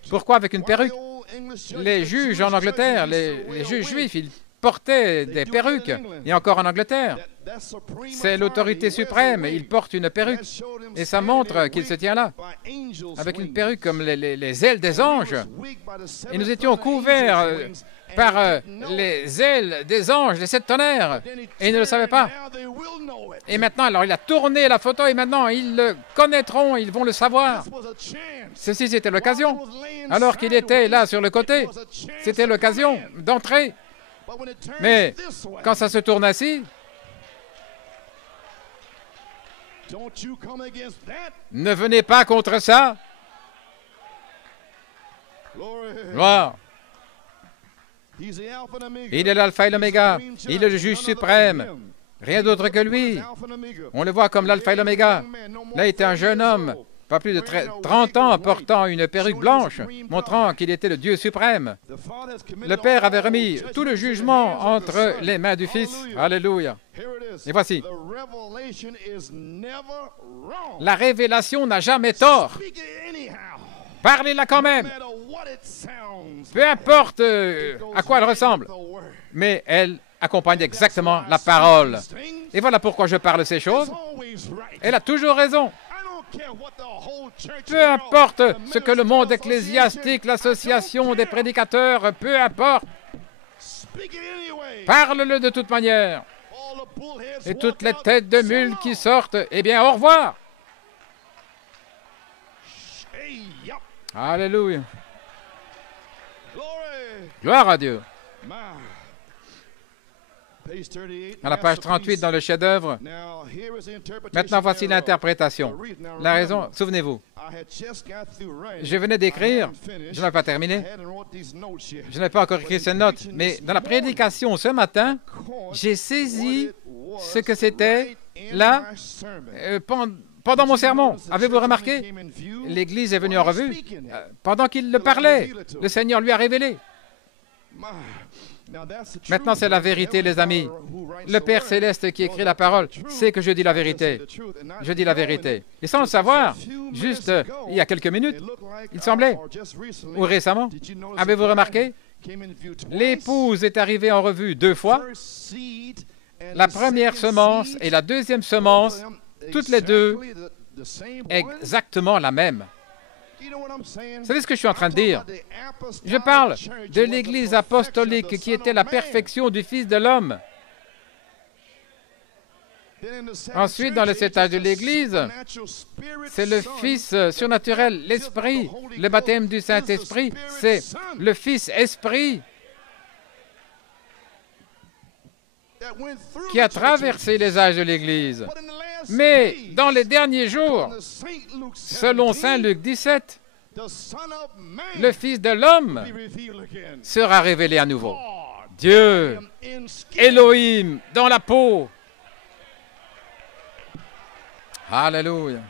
Pourquoi avec une perruque? Les juges en Angleterre, les juges juifs, ils portaient des perruques. Et encore en Angleterre. C'est l'autorité suprême. Il porte une perruque. Et ça montre qu'il se tient là. Avec une perruque comme les ailes des anges. Et nous étions couverts par les ailes des anges, les 7 tonnerres. Et ils ne le savaient pas. Et maintenant, alors il a tourné la photo et maintenant ils le connaîtront, ils vont le savoir. Ceci, c'était l'occasion. Alors qu'il était là sur le côté, c'était l'occasion d'entrer. Mais quand ça se tourne ainsi, ne venez pas contre ça. Gloire. Il est l'alpha et l'oméga. Il est le juge suprême. Rien d'autre que lui. On le voit comme l'alpha et l'oméga. Là, il était un jeune homme, pas plus de 30 ans, portant une perruque blanche, montrant qu'il était le Dieu suprême. Le Père avait remis tout le jugement entre les mains du Fils. Alléluia. Et voici. La révélation n'a jamais tort. Parlez-la quand même. Peu importe à quoi elle ressemble. Mais elle accompagne exactement la parole. Et voilà pourquoi je parle ces choses. Elle a toujours raison. Peu importe ce que le monde ecclésiastique, l'association des prédicateurs, peu importe. Parle-le de toute manière. Et toutes les têtes de mules qui sortent, eh bien, au revoir. Alléluia. Gloire à Dieu. À la page 38 dans le chef-d'œuvre. Maintenant, voici l'interprétation. La raison, souvenez-vous, je venais d'écrire, je n'avais pas terminé, je n'avais pas encore écrit ces notes, mais dans la prédication ce matin, j'ai saisi ce que c'était là pendant mon sermon. Avez-vous remarqué? L'Église est venue en revue. Pendant qu'il le parlait, le Seigneur lui a révélé. Maintenant, c'est la vérité, les amis. Le Père Céleste qui écrit la parole sait que je dis la vérité. Je dis la vérité. Et sans le savoir, juste il y a quelques minutes, il semblait, ou récemment, avez-vous remarqué? L'épouse est arrivée en revue 2 fois. La première semence et la deuxième semence toutes les deux the same one. exactement la même. You know what I'm saying? Vous savez ce que je suis en train de dire? Je parle de l'Église apostolique qui était la perfection du Fils de l'homme. Ensuite, dans le sétage de l'Église, c'est le Fils surnaturel, l'Esprit. Le baptême du Saint-Esprit, c'est le Fils Esprit qui a traversé les âges de l'Église. Mais dans les derniers jours, selon Saint Luc 17, le Fils de l'homme sera révélé à nouveau. Dieu, Elohim, dans la peau. Alléluia.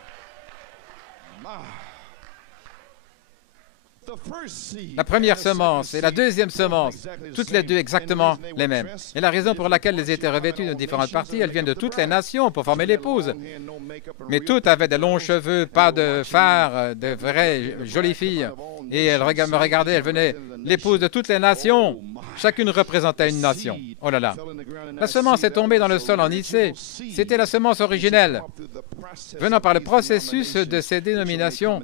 La première semence et la deuxième semence, toutes les deux exactement les mêmes. Et la raison pour laquelle elles étaient revêtues de différentes parties, elles viennent de toutes les nations pour former l'épouse. Mais toutes avaient de longs cheveux, pas de fard, de vraies jolies filles. Et elles me regardaient, elles venaient, l'épouse de toutes les nations. Chacune représentait une nation. Oh là là. La semence est tombée dans le sol en Nicée. C'était la semence originelle, venant par le processus de ces dénominations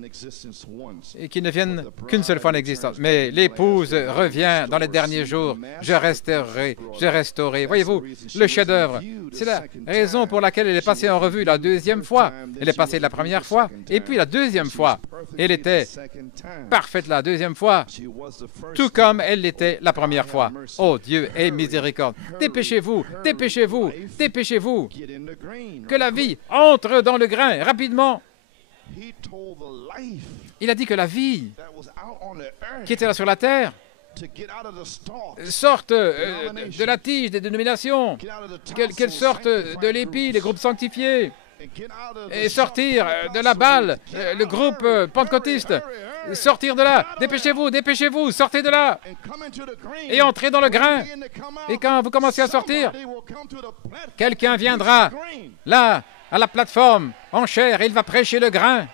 et qui ne viennent qu'une seule fois en existence. Mais l'épouse revient dans les derniers jours. Je restaurerai. Voyez-vous, le chef-d'œuvre. C'est la raison pour laquelle elle est passée en revue la deuxième fois. Elle est passée la première fois et puis la deuxième fois. Elle était parfaite la deuxième fois, tout comme elle l'était la première fois. Oh, Dieu ait miséricorde. Dépêchez-vous, dépêchez-vous, dépêchez-vous. Que la vie entre dans le grain rapidement. Il a dit que la vie qui était là sur la terre sorte de la tige des dénominations, qu'elle sorte de l'épi, les groupes sanctifiés, et sortir de la balle, le groupe pentecôtiste, sortir de là, dépêchez-vous, dépêchez-vous, sortez de là, et entrez dans le grain. Et quand vous commencez à sortir, quelqu'un viendra là, à la plateforme, en chair, et il va prêcher le grain.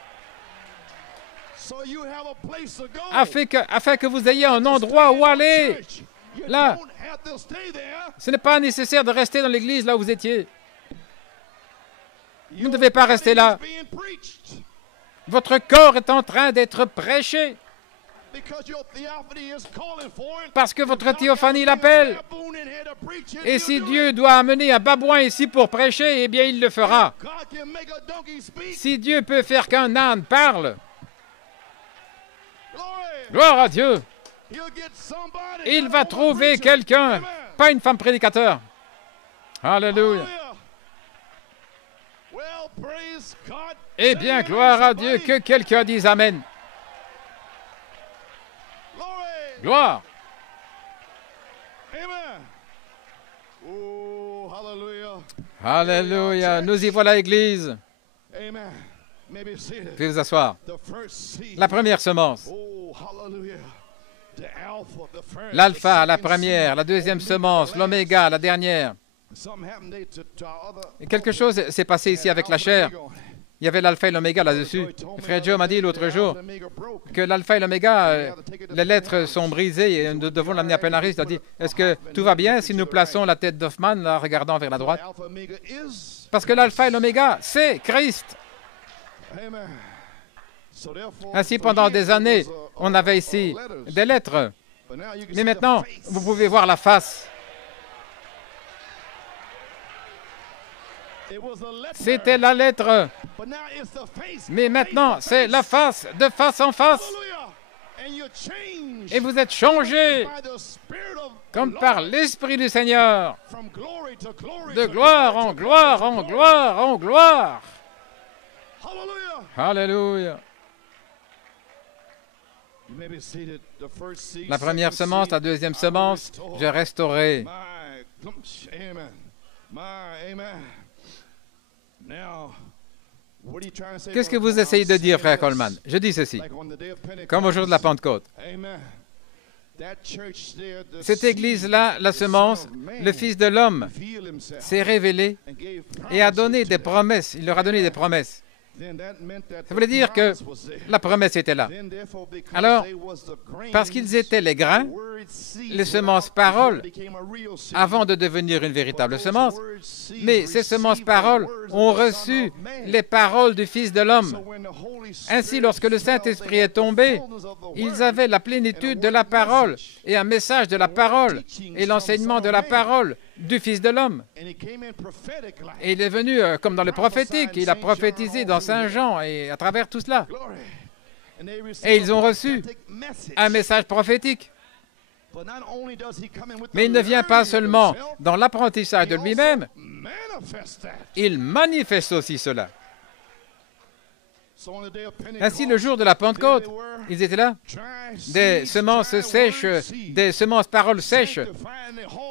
Afin que vous ayez un endroit où aller. Là, ce n'est pas nécessaire de rester dans l'église là où vous étiez. Vous ne devez pas rester là. Votre corps est en train d'être prêché. Parce que votre théophanie l'appelle. Et si Dieu doit amener un babouin ici pour prêcher, eh bien il le fera. Si Dieu peut faire qu'un âne parle, gloire à Dieu, il va trouver quelqu'un, pas une femme prédicateur. Alléluia. Eh bien, gloire à Dieu, que quelqu'un dise Amen. Gloire. Alléluia. Nous y voilà, Église. Vous pouvez vous asseoir. La première semence. L'alpha, la première. La deuxième semence. L'oméga, la dernière. Et quelque chose s'est passé ici avec la chair. Il y avait l'alpha et l'oméga là-dessus. Frère Joe m'a dit l'autre jour que l'alpha et l'oméga, les lettres sont brisées et nous devons l'amener à Penaris. Il a dit, est-ce que tout va bien si nous plaçons la tête d'Hoffman en regardant vers la droite? Parce que l'alpha et l'oméga, c'est Christ. Ainsi, pendant des années, on avait ici des lettres. Mais maintenant, vous pouvez voir la face. C'était la lettre. Mais maintenant, c'est la face, de face en face. Et vous êtes changés comme par l'Esprit du Seigneur. De gloire en gloire en gloire en gloire. Alléluia. La première semence, la deuxième semence, je restaurerai. Qu'est-ce que vous essayez de dire, frère Coleman? Je dis ceci, comme au jour de la Pentecôte. Cette église-là, la semence, le Fils de l'homme s'est révélé et a donné des promesses. Il leur a donné des promesses. Ça voulait dire que la promesse était là. Alors, parce qu'ils étaient les grains, les semences paroles, avant de devenir une véritable semence, mais ces semences paroles ont reçu les paroles du Fils de l'homme. Ainsi, lorsque le Saint-Esprit est tombé, ils avaient la plénitude de la parole et un message de la parole et l'enseignement de la parole du Fils de l'homme. Et il est venu comme dans le prophétique, il a prophétisé dans Saint Jean et à travers tout cela. Et ils ont reçu un message prophétique. Mais il ne vient pas seulement dans l'apprentissage de lui-même, il manifeste aussi cela. Ainsi, le jour de la Pentecôte, ils étaient là, des semences sèches, des semences paroles sèches,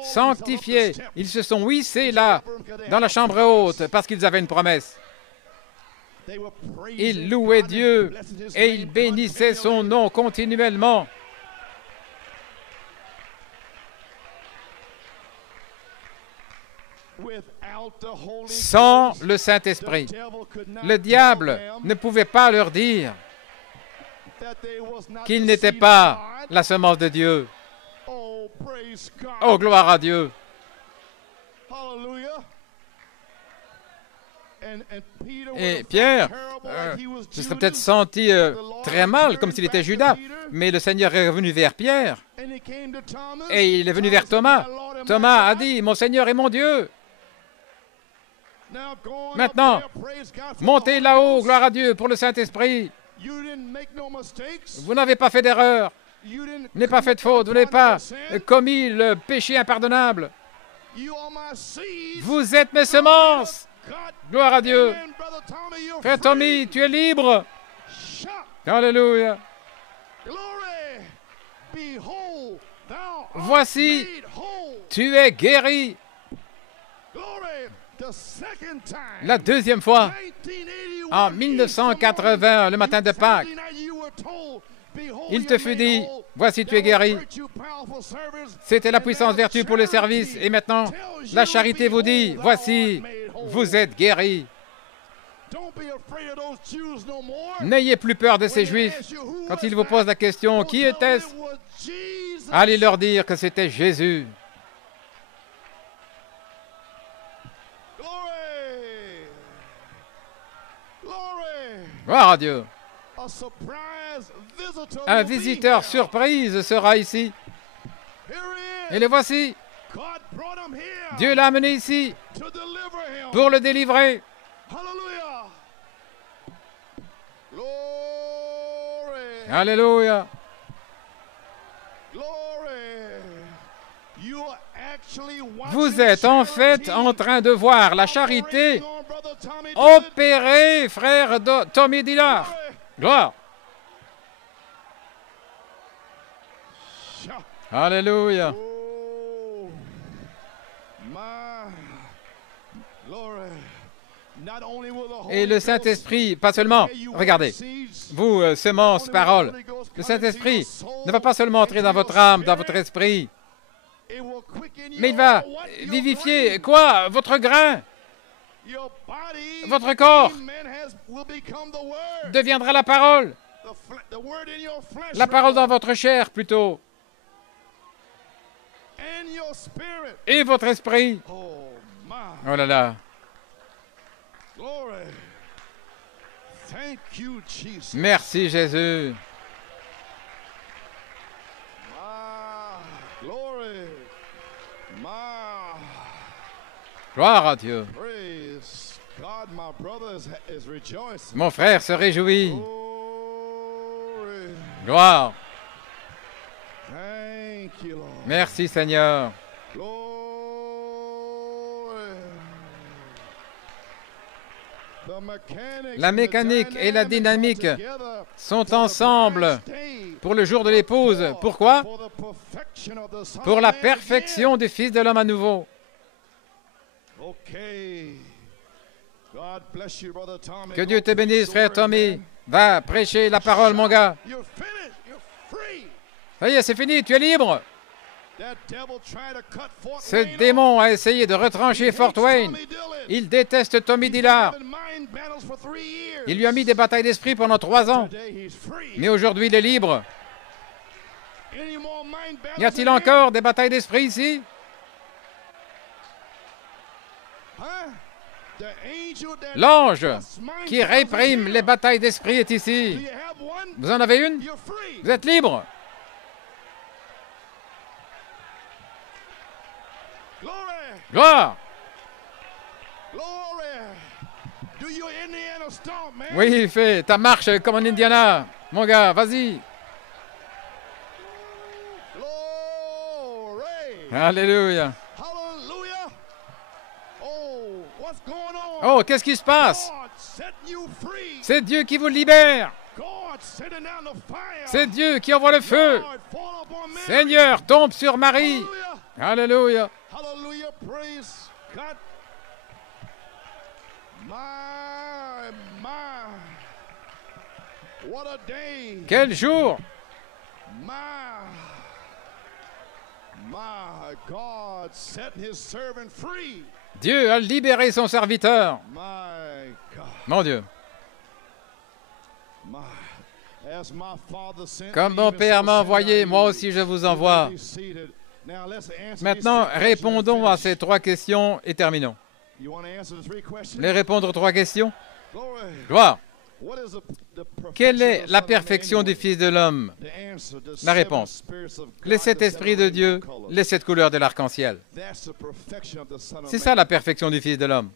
sanctifiées. Ils se sont hissés là, dans la chambre haute, parce qu'ils avaient une promesse. Ils louaient Dieu et ils bénissaient son nom continuellement. Sans le Saint-Esprit, le diable ne pouvait pas leur dire qu'ils n'étaient pas la semence de Dieu. Oh, gloire à Dieu! Et Pierre se serait peut-être senti très mal, comme s'il était Judas, mais le Seigneur est revenu vers Pierre et il est venu vers Thomas. Thomas a dit, « Mon Seigneur et mon Dieu !» Maintenant, montez là-haut, gloire à Dieu, pour le Saint-Esprit. Vous n'avez pas fait d'erreur, vous n'avez pas fait de faute, vous n'avez pas commis le péché impardonnable. Vous êtes mes semences. Gloire à Dieu. Frère Tommy, tu es libre. Alléluia. Voici, tu es guéri. La deuxième fois, en 1980, le matin de Pâques, il te fut dit, voici tu es guéri. C'était la puissance vertu pour le service. Et maintenant, la charité vous dit, voici, vous êtes guéri. N'ayez plus peur de ces Juifs. Quand ils vous posent la question, qui était-ce? Allez leur dire que c'était Jésus. Gloire à Dieu. Un visiteur surprise sera ici. Et le voici. Dieu l'a amené ici pour le délivrer. Alléluia. Vous êtes en fait en train de voir la charité opérer, frère Tommy Dillard. Gloire. Alléluia. Et le Saint-Esprit, pas seulement, regardez, vous, semences, paroles, le Saint-Esprit ne va pas seulement entrer dans votre âme, dans votre esprit, mais il va vivifier, quoi? Votre grain. Votre corps deviendra la parole. La parole dans votre chair, plutôt. Et votre esprit. Oh là là. Merci, Jésus. Gloire à Dieu. Mon frère se réjouit. Gloire. Merci, Seigneur. La mécanique et la dynamique sont ensemble pour le jour de l'épouse. Pourquoi? Pour la perfection du Fils de l'homme à nouveau. Que Dieu te bénisse, frère Tommy. Va prêcher la parole, mon gars. Ça y est, c'est fini, tu es libre. Ce démon a essayé de retrancher Fort Wayne. Il déteste Tommy Dillard. Il lui a mis des batailles d'esprit pendant 3 ans. Mais aujourd'hui, il est libre. Y a-t-il encore des batailles d'esprit ici? L'ange qui réprime les batailles d'esprit est ici. Vous en avez une? Vous êtes libre. Gloire. Oui, fais ta marche comme en Indiana. Mon gars, vas-y. Alléluia. Oh, qu'est-ce qui se passe? C'est Dieu qui vous libère. C'est Dieu qui envoie le feu. Seigneur, tombe sur Marie. Alléluia. Quel jour! Dieu a libéré son serviteur. Mon Dieu. Comme mon Père m'a envoyé, moi aussi je vous envoie. Maintenant, répondons à ces 3 questions et terminons. Les répondre aux 3 questions? Gloire. Quelle est la perfection du Fils de l'homme? La réponse. Les 7 esprits de Dieu, les 7 couleurs de l'arc-en-ciel. C'est ça la perfection du Fils de l'homme.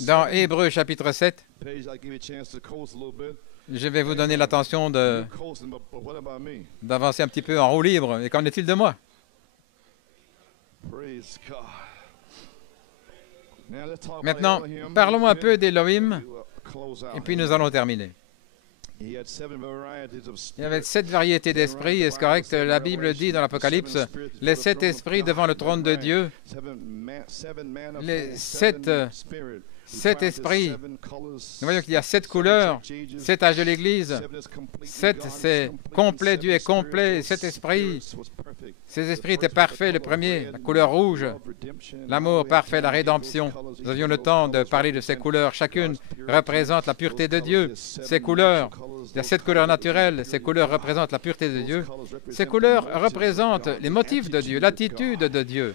Dans Hébreux chapitre 7, je vais vous donner l'attention d'avancer un petit peu en roue libre. Et qu'en est-il de moi? Maintenant, parlons un peu d'Élohim, et puis nous allons terminer. Il y avait 7 variétés d'esprits, est-ce correct? La Bible dit dans l'Apocalypse, les 7 esprits devant le trône de Dieu, les 7 esprits. Nous voyons qu'il y a 7 couleurs, 7 âges de l'Église. 7, c'est complet, Dieu est complet, 7 esprits. Ces esprits étaient parfaits. Le premier, la couleur rouge, l'amour parfait, la rédemption. Nous avions le temps de parler de ces couleurs. Chacune représente la pureté de Dieu. Ces couleurs, il y a 7 couleurs naturelles. Ces couleurs représentent la pureté de Dieu. Ces couleurs représentent les motifs de Dieu, l'attitude de Dieu.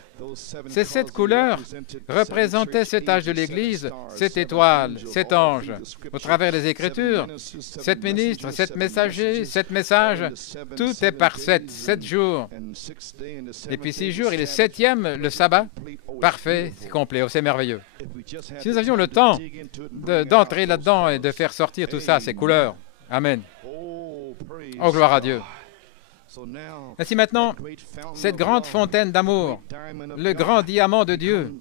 Ces 7 couleurs représentaient cet âge de l'Église, 7 étoiles, 7 anges. Au travers des Écritures, 7 ministres, 7 messagers, 7 messages. Tout est par 7 jours. Et puis 6 jours, il est 7e, le sabbat. Parfait, c'est complet, c'est merveilleux. Si nous avions le temps d'entrer là-dedans et de faire sortir tout ça, ces couleurs. Amen. Oh, gloire à Dieu. Ainsi maintenant, cette grande fontaine d'amour, le grand diamant de Dieu,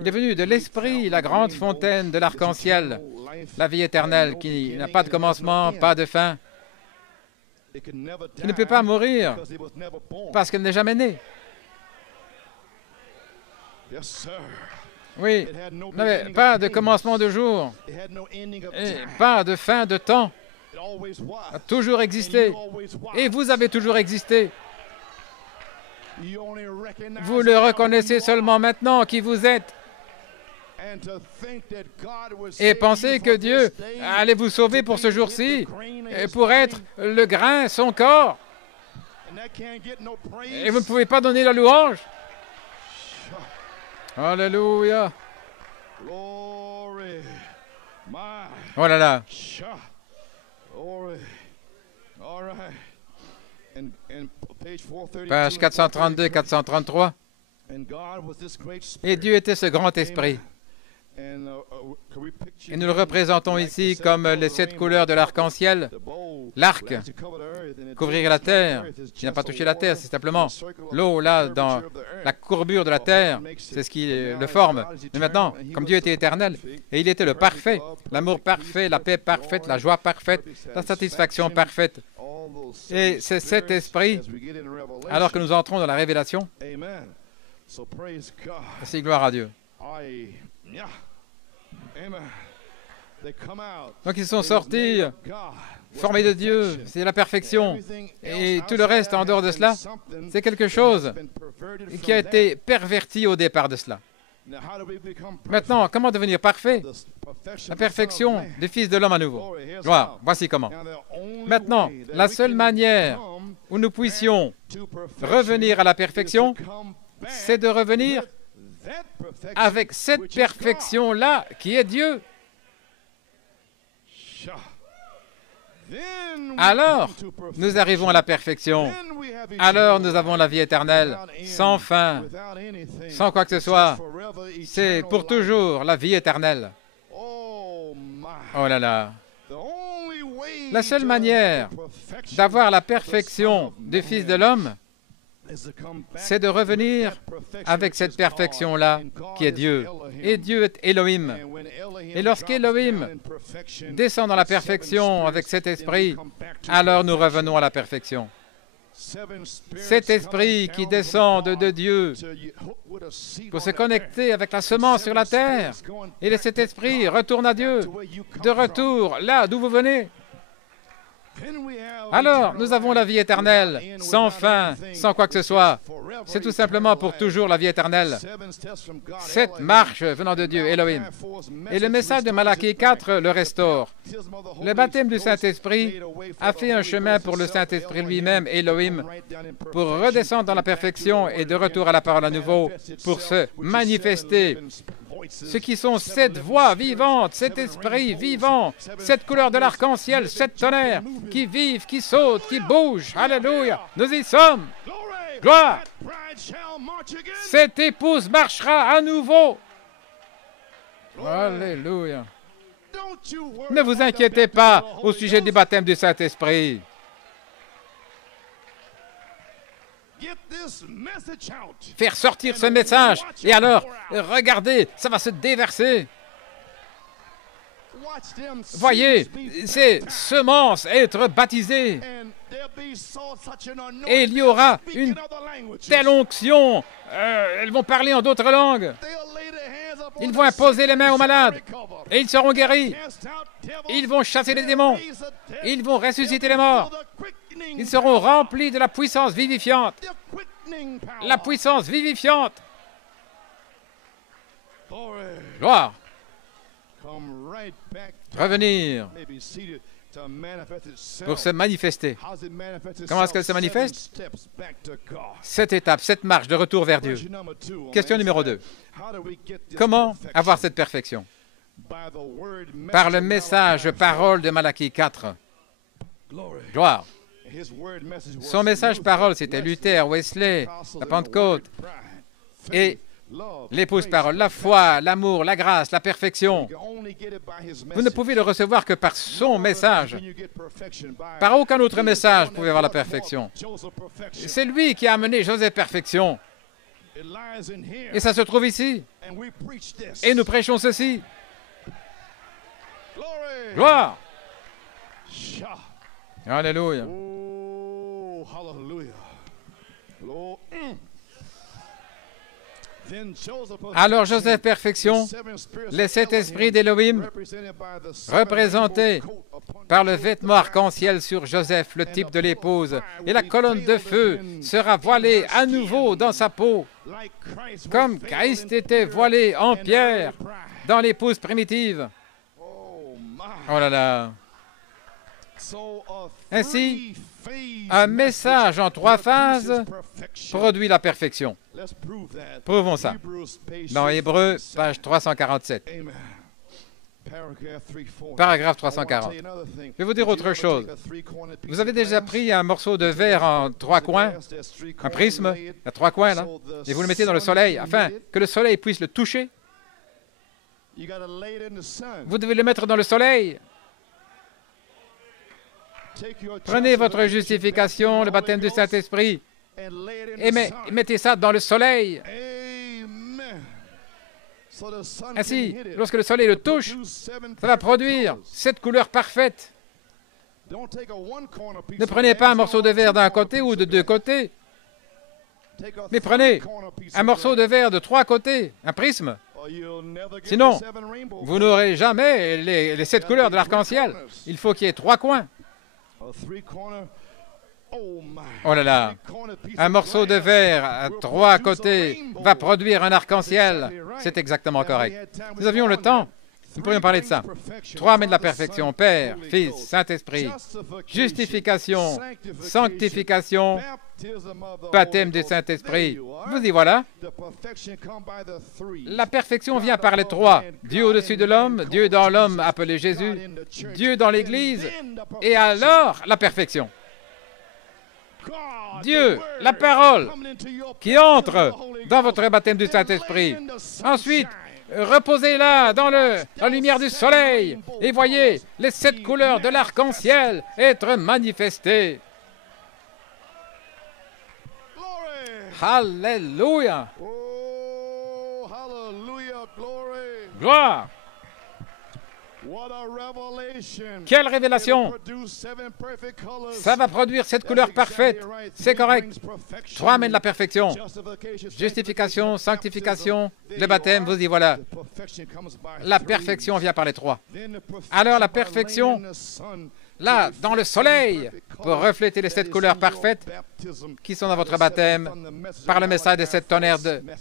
il est venu de l'Esprit, la grande fontaine de l'arc-en-ciel, la vie éternelle qui n'a pas de commencement, pas de fin, qui ne peut pas mourir parce qu'elle n'est jamais née. Oui, n'avait pas de commencement de jour et pas de fin de temps. A toujours existé. Et vous avez toujours existé. Vous le reconnaissez seulement maintenant qui vous êtes. Et pensez que Dieu allait vous sauver pour ce jour-ci, et pour être le grain, son corps. Et vous ne pouvez pas donner la louange. Alléluia. Oh là là. Page 432, 433. Et Dieu était ce grand esprit. Et nous le représentons ici comme les 7 couleurs de l'arc-en-ciel. L'arc, couvrir la terre, qui n'a pas touché la terre, c'est simplement l'eau là dans la courbure de la terre, c'est ce qui le forme. Mais maintenant, comme Dieu était éternel, et il était le parfait, l'amour parfait, la paix parfaite, la joie parfaite, la satisfaction parfaite. Et c'est cet esprit, alors que nous entrons dans la révélation, c'est gloire à Dieu. Donc ils sont sortis, formés de Dieu, c'est la perfection. Et tout le reste en dehors de cela, c'est quelque chose qui a été perverti au départ de cela. Maintenant, comment devenir parfait? La perfection du Fils de l'homme à nouveau. Gloire, voici comment. Maintenant, la seule manière où nous puissions revenir à la perfection, c'est de revenir avec cette perfection-là qui est Dieu. Alors, nous arrivons à la perfection. Alors, nous avons la vie éternelle, sans fin, sans quoi que ce soit. C'est pour toujours la vie éternelle. Oh là là. La seule manière d'avoir la perfection du Fils de l'homme, c'est de revenir avec cette perfection-là qui est Dieu. Et Dieu est Elohim. Et lorsqu'Elohim descend dans la perfection avec cet esprit, alors nous revenons à la perfection. Cet esprit qui descend de Dieu pour se connecter avec la semence sur la terre. Et cet esprit retourne à Dieu, de retour là d'où vous venez. Alors, nous avons la vie éternelle, sans fin, sans quoi que ce soit. C'est tout simplement pour toujours la vie éternelle. 7 marches venant de Dieu, Elohim. Et le message de Malachie 4 le restaure. Le baptême du Saint-Esprit a fait un chemin pour le Saint-Esprit lui-même, Elohim, pour redescendre dans la perfection et de retour à la parole à nouveau, pour se manifester. Ce qui sont 7 voix vivantes, cet esprit vivant, cette couleur de l'arc-en-ciel, 7 tonnerres qui vivent, qui sautent, qui bougent. Alléluia, nous y sommes. Gloire. Cette épouse marchera à nouveau. Alléluia. Ne vous inquiétez pas au sujet du baptême du Saint-Esprit. Faire sortir ce message, et alors, regardez, ça va se déverser. Voyez, ces semences être baptisées. Et il y aura une telle onction, elles vont parler en d'autres langues. Ils vont imposer les mains aux malades, et ils seront guéris. Ils vont chasser les démons. Ils vont ressusciter les morts. Ils seront remplis de la puissance vivifiante. La puissance vivifiante. Gloire. Revenir pour se manifester. Comment est-ce qu'elle se manifeste? 7 étapes, 7 marches de retour vers Dieu. Question numéro 2. Comment avoir cette perfection? Par le message, parole de Malachie 4. Gloire. Son message parole, c'était Luther, Wesley, la Pentecôte et l'épouse parole, la foi, l'amour, la grâce, la perfection. Vous ne pouvez le recevoir que par son message. Par aucun autre message, vous pouvez avoir la perfection. C'est lui qui a amené Joseph perfection. Et ça se trouve ici. Et nous prêchons ceci. Gloire. Alléluia. Alors Joseph perfection, les 7 esprits d'Élohim, représentés par le vêtement arc-en-ciel sur Joseph, le type de l'épouse, et la colonne de feu sera voilée à nouveau dans sa peau, comme Christ était voilé en pierre dans l'épouse primitive. Oh là là! Ainsi, un message en 3 phases produit la perfection. Prouvons ça. Dans Hébreux, page 347. Paragraphe 340. Je vais vous dire autre chose. Vous avez déjà pris un morceau de verre en 3 coins, un prisme, à 3 coins, là, et vous le mettez dans le soleil, afin que le soleil puisse le toucher. Vous devez le mettre dans le soleil. Prenez votre justification, le baptême du Saint-Esprit, et mettez ça dans le soleil. Ainsi, lorsque le soleil le touche, ça va produire cette couleur parfaite. Ne prenez pas un morceau de verre d'un côté ou de 2 côtés, mais prenez un morceau de verre de 3 côtés, un prisme, Sinon, vous n'aurez jamais les 7 couleurs de l'arc-en-ciel. Il faut qu'il y ait 3 coins. Oh là là, un morceau de verre à 3 côtés va produire un arc-en-ciel. C'est exactement correct. Nous avions le temps. Nous pourrions parler de ça. 3 mets de la perfection, Père, Fils, Saint-Esprit. Justification, sanctification, baptême du Saint-Esprit. Vous y voilà. La perfection vient par les 3. Dieu au-dessus de l'homme, Dieu dans l'homme appelé Jésus, Dieu dans l'Église, et alors la perfection. Dieu, la parole, qui entre dans votre baptême du Saint-Esprit. Ensuite, reposez-la dans la lumière du soleil et voyez les 7 couleurs de l'arc-en-ciel être manifestées. Alléluia! Gloire! Quelle révélation! Ça va produire 7 couleurs parfaites. C'est correct. 3 mets de la perfection. Justification, sanctification, le baptême, vous y voilà. La perfection vient par les 3. Alors la perfection, là, dans le soleil, pour refléter les 7 couleurs parfaites qui sont dans votre baptême par le message des 7 tonnerres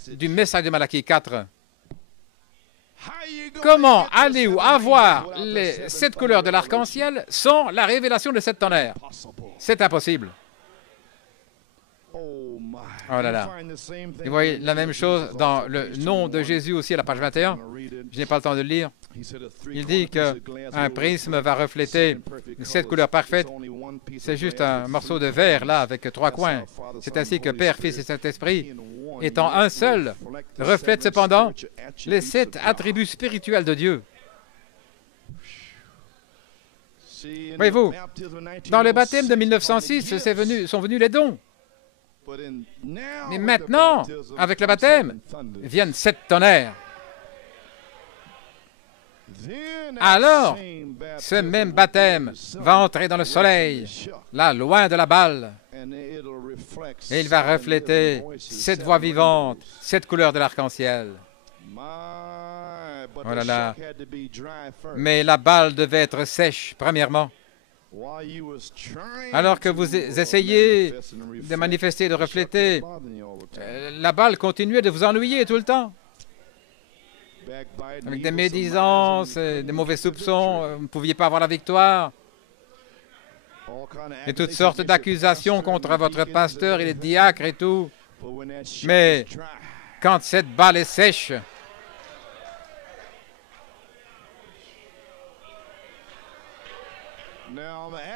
du message de Malachie 4. Comment allez-vous avoir les 7 couleurs de l'arc-en-ciel sans la révélation des 7 tonnerres? C'est impossible. Oh là là. Vous voyez la même chose dans le nom de Jésus aussi à la page 21. Je n'ai pas le temps de le lire. Il dit qu'un prisme va refléter 7 couleurs parfaites. C'est juste un morceau de verre là avec 3 coins. C'est ainsi que Père, Fils et Saint-Esprit, étant un seul, reflètent cependant les 7 attributs spirituels de Dieu. Voyez-vous, dans le baptême de 1906, sont venus les dons. Mais maintenant, avec le baptême, viennent 7 tonnerres. Alors, ce même baptême va entrer dans le soleil, là, loin de la balle. Et il va refléter 7 voix vivantes, 7 couleurs de l'arc-en-ciel. Oh là là. Mais la balle devait être sèche, premièrement. Alors que vous essayez de manifester, de refléter, la balle continuait de vous ennuyer tout le temps. Avec des médisances, des mauvais soupçons, vous ne pouviez pas avoir la victoire. Et toutes sortes d'accusations contre votre pasteur et les diacres et tout. Mais quand cette balle est sèche,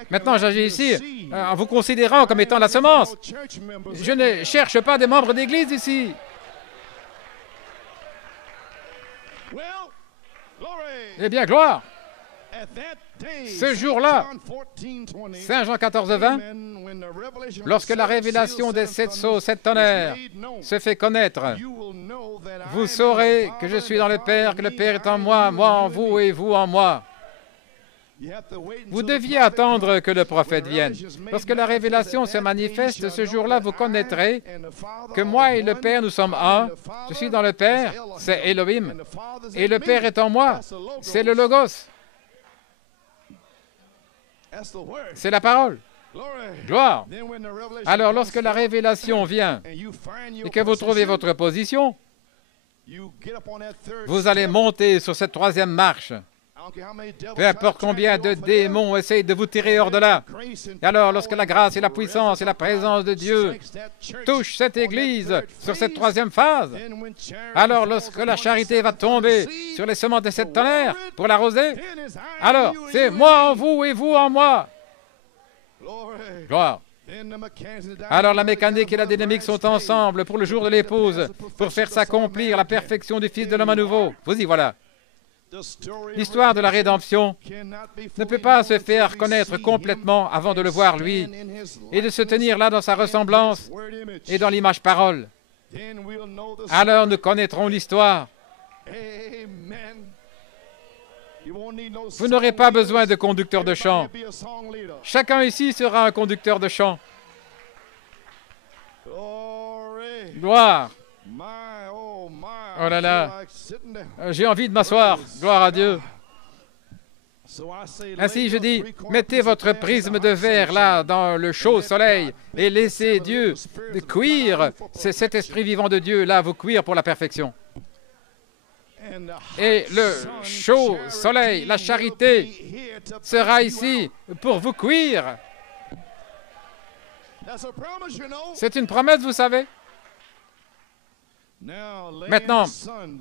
maintenant j'agis ici en vous considérant comme étant la semence. Je ne cherche pas des membres d'église ici. Eh bien, gloire! Ce jour-là, Saint Jean 14, 20, lorsque la révélation des 7 sceaux, 7 tonnerres se fait connaître, vous saurez que je suis dans le Père, que le Père est en moi, moi en vous et vous en moi. Vous deviez attendre que le prophète vienne. Lorsque la révélation se manifeste, ce jour-là, vous connaîtrez que moi et le Père, nous sommes un. Je suis dans le Père, c'est Elohim. Et le Père est en moi, c'est le Logos. C'est la parole. Gloire. Alors, lorsque la révélation vient et que vous trouvez votre position, vous allez monter sur cette 3e marche. Peu importe combien de démons essayent de vous tirer hors de là. Et alors, lorsque la grâce et la puissance et la présence de Dieu touchent cette Église sur cette 3e phase, alors lorsque la charité va tomber sur les semences de 7 tonnerres pour l'arroser, alors c'est moi en vous et vous en moi. Gloire. Alors la mécanique et la dynamique sont ensemble pour le jour de l'épouse, pour faire s'accomplir la perfection du Fils de l'homme à nouveau. Vous y voilà. L'histoire de la rédemption ne peut pas se faire connaître complètement avant de le voir lui et de se tenir là dans sa ressemblance et dans l'image parole. Alors nous connaîtrons l'histoire. Vous n'aurez pas besoin de conducteur de chant. Chacun ici sera un conducteur de chant. Gloire. Oh là là, j'ai envie de m'asseoir. Gloire à Dieu. Ainsi, je dis, mettez votre prisme de verre là, dans le chaud soleil, et laissez Dieu cuire, c'est cet esprit vivant de Dieu là, vous cuire pour la perfection. Et le chaud soleil, la charité, sera ici pour vous cuire. C'est une promesse, vous savez. Maintenant,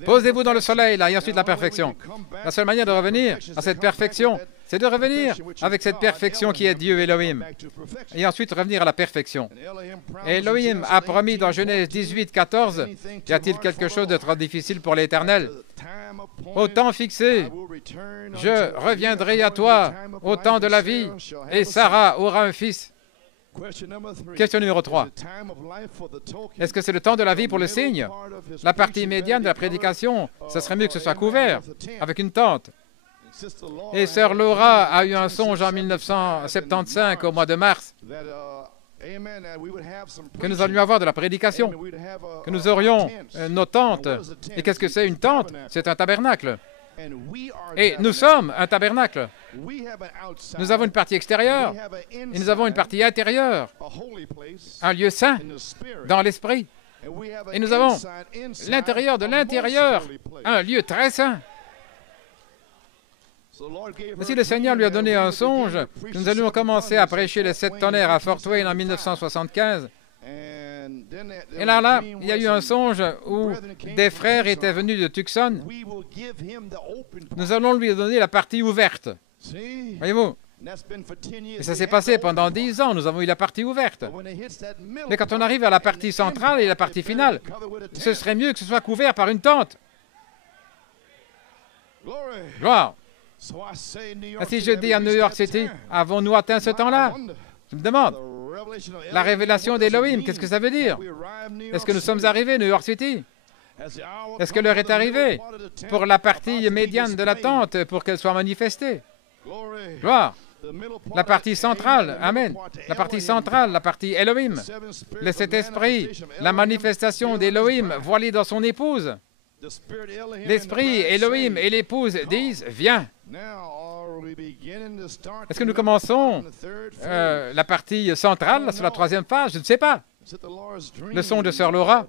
posez-vous dans le soleil, là, et ensuite la perfection. La seule manière de revenir à cette perfection, c'est de revenir avec cette perfection qui est Dieu Elohim. Et ensuite revenir à la perfection. Et Elohim a promis dans Genèse 18, 14, y a-t-il quelque chose de trop difficile pour l'Éternel? Au temps fixé, je reviendrai à toi au temps de la vie, et Sarah aura un fils. Question numéro 3. Est-ce que c'est le temps de la vie pour le signe? La partie médiane de la prédication, ce serait mieux que ce soit couvert, avec une tente. Et sœur Laura a eu un songe en 1975, au mois de mars, que nous allions avoir de la prédication, que nous aurions nos tentes. Et qu'est-ce que c'est une tente? C'est un tabernacle. Et nous sommes un tabernacle. Nous avons une partie extérieure et nous avons une partie intérieure, un lieu saint dans l'esprit. Et nous avons l'intérieur de l'intérieur, un lieu très saint. Ainsi, le Seigneur lui a donné un songe. Nous allions commencer à prêcher les 7 tonnerres à Fort Wayne en 1975. Et là, il y a eu un songe où des frères étaient venus de Tucson. Nous allons lui donner la partie ouverte. Voyez-vous? Et ça s'est passé pendant 10 ans, nous avons eu la partie ouverte. Mais quand on arrive à la partie centrale et la partie finale, ce serait mieux que ce soit couvert par une tente. Gloire. Ainsi, je dis à New York City, avons-nous atteint ce temps-là? Je me demande. La révélation d'Elohim, qu'est-ce que ça veut dire? Est-ce que nous sommes arrivés, New York City? Est-ce que l'heure est arrivée pour la partie médiane de la tente pour qu'elle soit manifestée? Gloire. La partie centrale, Amen. La partie centrale, la partie Elohim. Le Saint-Esprit, la manifestation d'Elohim voilée dans son épouse. L'Esprit, Elohim et l'épouse disent, viens. Est-ce que nous commençons la partie centrale sur la 3e phase? Je ne sais pas. Le son de Sœur Laura,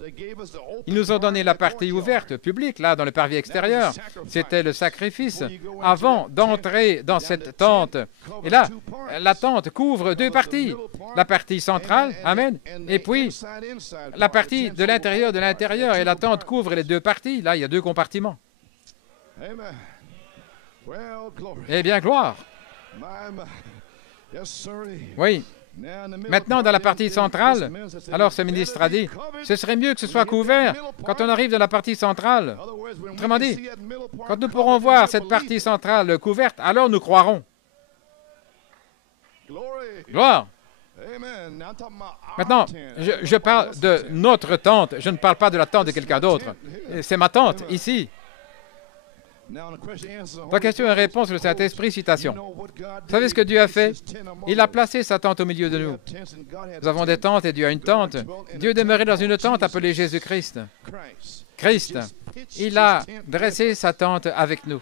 ils nous ont donné la partie ouverte, publique, là, dans le parvis extérieur. C'était le sacrifice avant d'entrer dans cette tente. Et là, la tente couvre 2 parties. La partie centrale, Amen, et puis la partie de l'intérieur, et la tente couvre les 2 parties. Là, il y a 2 compartiments. Eh bien, gloire. Oui. Maintenant, dans la partie centrale, alors ce ministre a dit, ce serait mieux que ce soit couvert quand on arrive dans la partie centrale. Autrement dit, quand nous pourrons voir cette partie centrale couverte, alors nous croirons. Gloire. Maintenant, je parle de notre tente, je ne parle pas de la tente de quelqu'un d'autre. C'est ma tente, ici. Pas question et réponse, le Saint-Esprit, citation. Vous savez ce que Dieu a fait? Il a placé sa tente au milieu de nous. Nous avons des tentes et Dieu a une tente. Dieu demeurait dans une tente appelée Jésus-Christ. Christ. Il a dressé sa tente avec nous.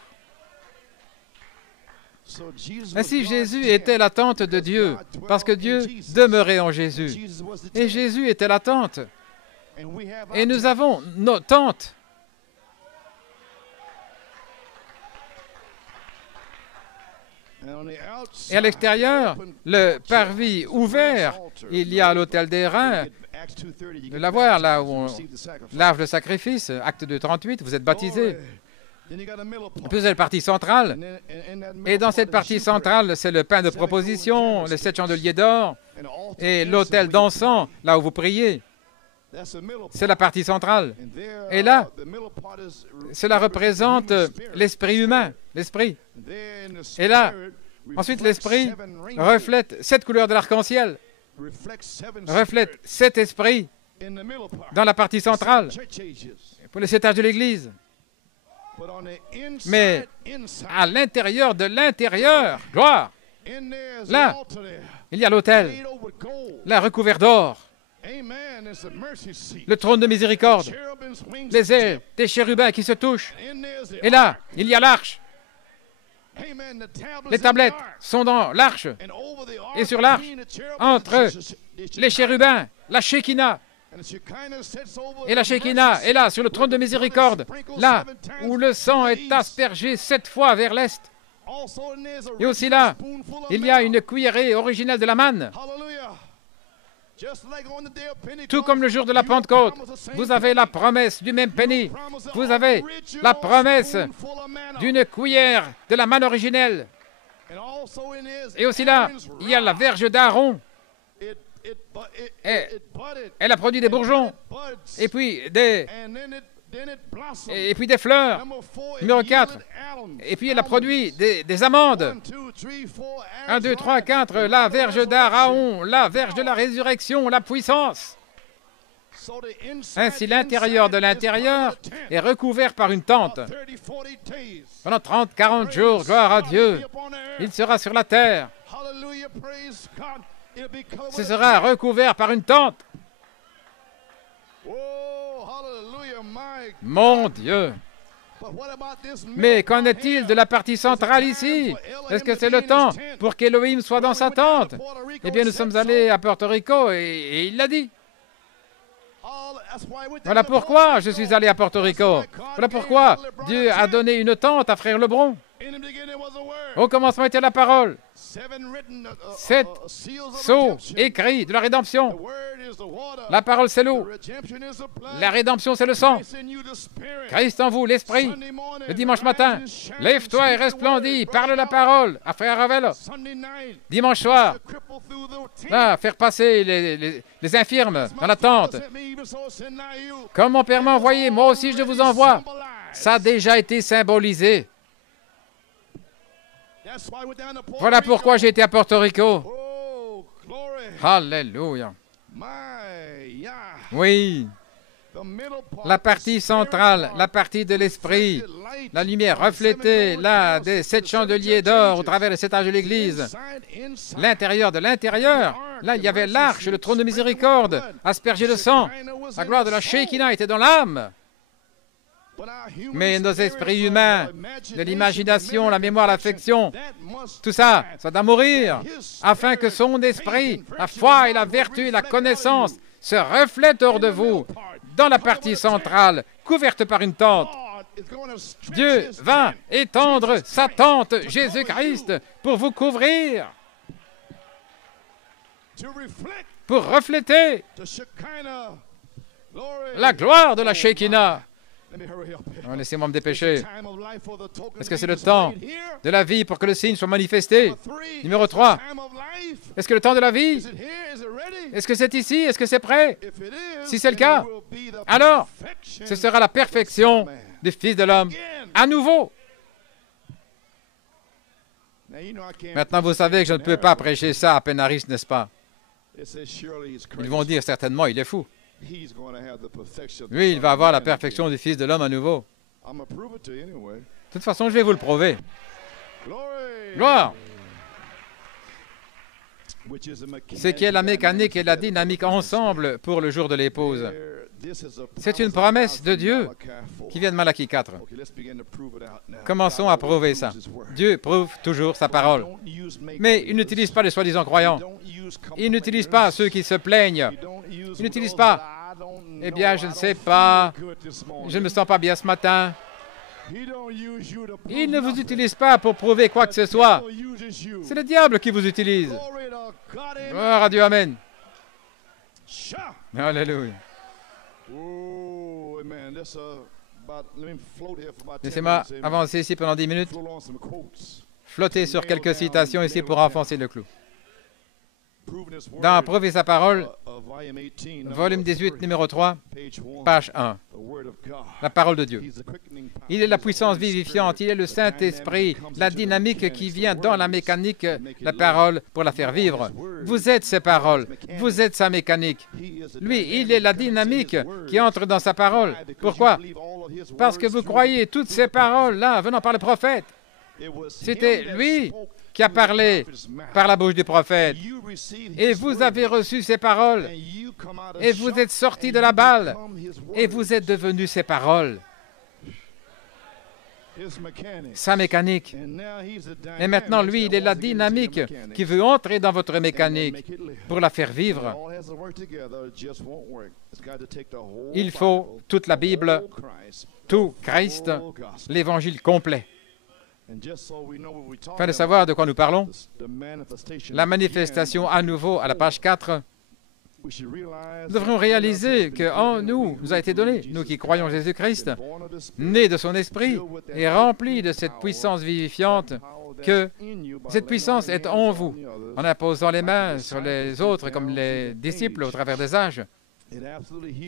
Ainsi, Jésus était la tente de Dieu, parce que Dieu demeurait en Jésus. Et Jésus était la tente. Et nous avons nos tentes. Et à l'extérieur, le parvis ouvert, il y a l'autel des reins. De la voir là où on lave le sacrifice, acte 2:38, vous êtes baptisés. Puis c'est la partie centrale. Et dans cette partie centrale, c'est le pain de proposition, les 7 chandeliers d'or et l'autel d'encens, là où vous priez. C'est la partie centrale. Et là, cela représente l'esprit humain, l'esprit. Et là, ensuite, l'esprit reflète 7 couleurs de l'arc-en-ciel, reflète 7 esprits dans la partie centrale, pour les 7 âges de l'Église. Mais à l'intérieur de l'intérieur, gloire, là, il y a l'autel, là recouvert d'or. le trône de miséricorde, les ailes des chérubins qui se touchent. Et là, il y a l'arche. Les tablettes sont dans l'arche. Et sur l'arche, entre les chérubins, la Shekinah. Et la Shekinah est là, sur le trône de miséricorde, là où le sang est aspergé 7 fois vers l'est. Et aussi là, il y a une cuillerée originelle de la manne. Tout comme le jour de la Pentecôte, vous avez la promesse du même penny. Vous avez la promesse d'une cuillère de la manne originelle. Et aussi là, il y a la verge d'Aaron. Elle a produit des bourgeons, et puis des fleurs. Numéro 4. Et puis elle a produit des amandes. 1, 2, 3, 4. La verge d'Aaron, la verge de la résurrection, la puissance. Ainsi, l'intérieur de l'intérieur est recouvert par une tente. Pendant 30, 40 jours, gloire à Dieu, il sera sur la terre. Ce sera recouvert par une tente. Mon Dieu! Mais qu'en est-il de la partie centrale ici? Est-ce que c'est le temps pour qu'Élohim soit dans sa tente? Eh bien, nous sommes allés à Porto Rico et il l'a dit. Voilà pourquoi je suis allé à Porto Rico. Voilà pourquoi Dieu a donné une tente à Frère Lebron. Au commencement était la parole. 7 sceaux écrits de la rédemption. La parole, c'est l'eau. La rédemption, c'est le sang. Christ en vous, l'esprit. Le dimanche matin, lève-toi et resplendis. Parle la parole à Frère Ravel. Dimanche soir, faire passer les infirmes dans la tente. Comme mon Père m'a envoyé, moi aussi je vous envoie. Ça a déjà été symbolisé. Voilà pourquoi j'ai été à Porto Rico. Alléluia. Oui. La partie centrale, la partie de l'esprit, la lumière reflétée là des 7 chandeliers d'or au travers des 7 âges de l'Église. L'intérieur de l'intérieur, là il y avait l'arche, le trône de miséricorde, aspergé de sang. La gloire de la Shekinah était dans l'âme. Mais nos esprits humains, de l'imagination, la mémoire, l'affection, tout ça, ça doit mourir, afin que son esprit, la foi et la vertu et la connaissance se reflètent hors de vous, dans la partie centrale, couverte par une tente. Dieu va étendre sa tente, Jésus-Christ, pour vous couvrir, pour refléter la gloire de la Shekinah. Laissez-moi me dépêcher. Est-ce que c'est le temps de la vie pour que le signe soit manifesté? Numéro 3. Est-ce que le temps de la vie? Est-ce que c'est ici? Est-ce que c'est prêt? Si c'est le cas, alors ce sera la perfection du Fils de l'homme. À nouveau. Maintenant, vous savez que je ne peux pas prêcher ça à Penaris, n'est-ce pas? Ils vont dire certainement, il est fou. Lui, il va avoir la perfection du Fils de l'homme à nouveau. De toute façon, je vais vous le prouver. Gloire! Ce qui est la mécanique et la dynamique ensemble pour le jour de l'épouse. C'est une promesse de Dieu qui vient de Malachie 4. Commençons à prouver ça. Dieu prouve toujours sa parole. Mais il n'utilise pas les soi-disant croyants. Il n'utilise pas ceux qui se plaignent. Il n'utilise pas « Eh bien, je ne sais pas, je ne me sens pas bien ce matin. » Il ne vous utilise pas pour prouver quoi que ce soit. C'est le diable qui vous utilise. Gloire à Dieu, amen. Alléluia. Laissez-moi avancer ici pendant 10 minutes. Flotter sur quelques citations ici pour enfoncer le clou. Dans Prouver sa parole, volume 18, numéro 3, page 1. La parole de Dieu. Il est la puissance vivifiante, il est le Saint-Esprit, la dynamique qui vient dans la mécanique, la parole pour la faire vivre. Vous êtes ses paroles, vous êtes sa mécanique. Lui, il est la dynamique qui entre dans sa parole. Pourquoi? Parce que vous croyez toutes ces paroles-là venant par le prophète. C'était lui qui a parlé par la bouche du prophèt. Et vous avez reçu ses paroles. Et vous êtes sortis de la balle. Et vous êtes devenus ses paroles. Sa mécanique. Et maintenant, lui, il est la dynamique qui veut entrer dans votre mécanique pour la faire vivre. Il faut toute la Bible, tout Christ, l'évangile complet. Afin de savoir de quoi nous parlons, la manifestation à nouveau à la page 4, nous devrions réaliser qu'en nous a été donné, nous qui croyons Jésus-Christ, nés de son esprit et remplis de cette puissance vivifiante, que cette puissance est en vous, en imposant les mains sur les autres comme les disciples au travers des âges.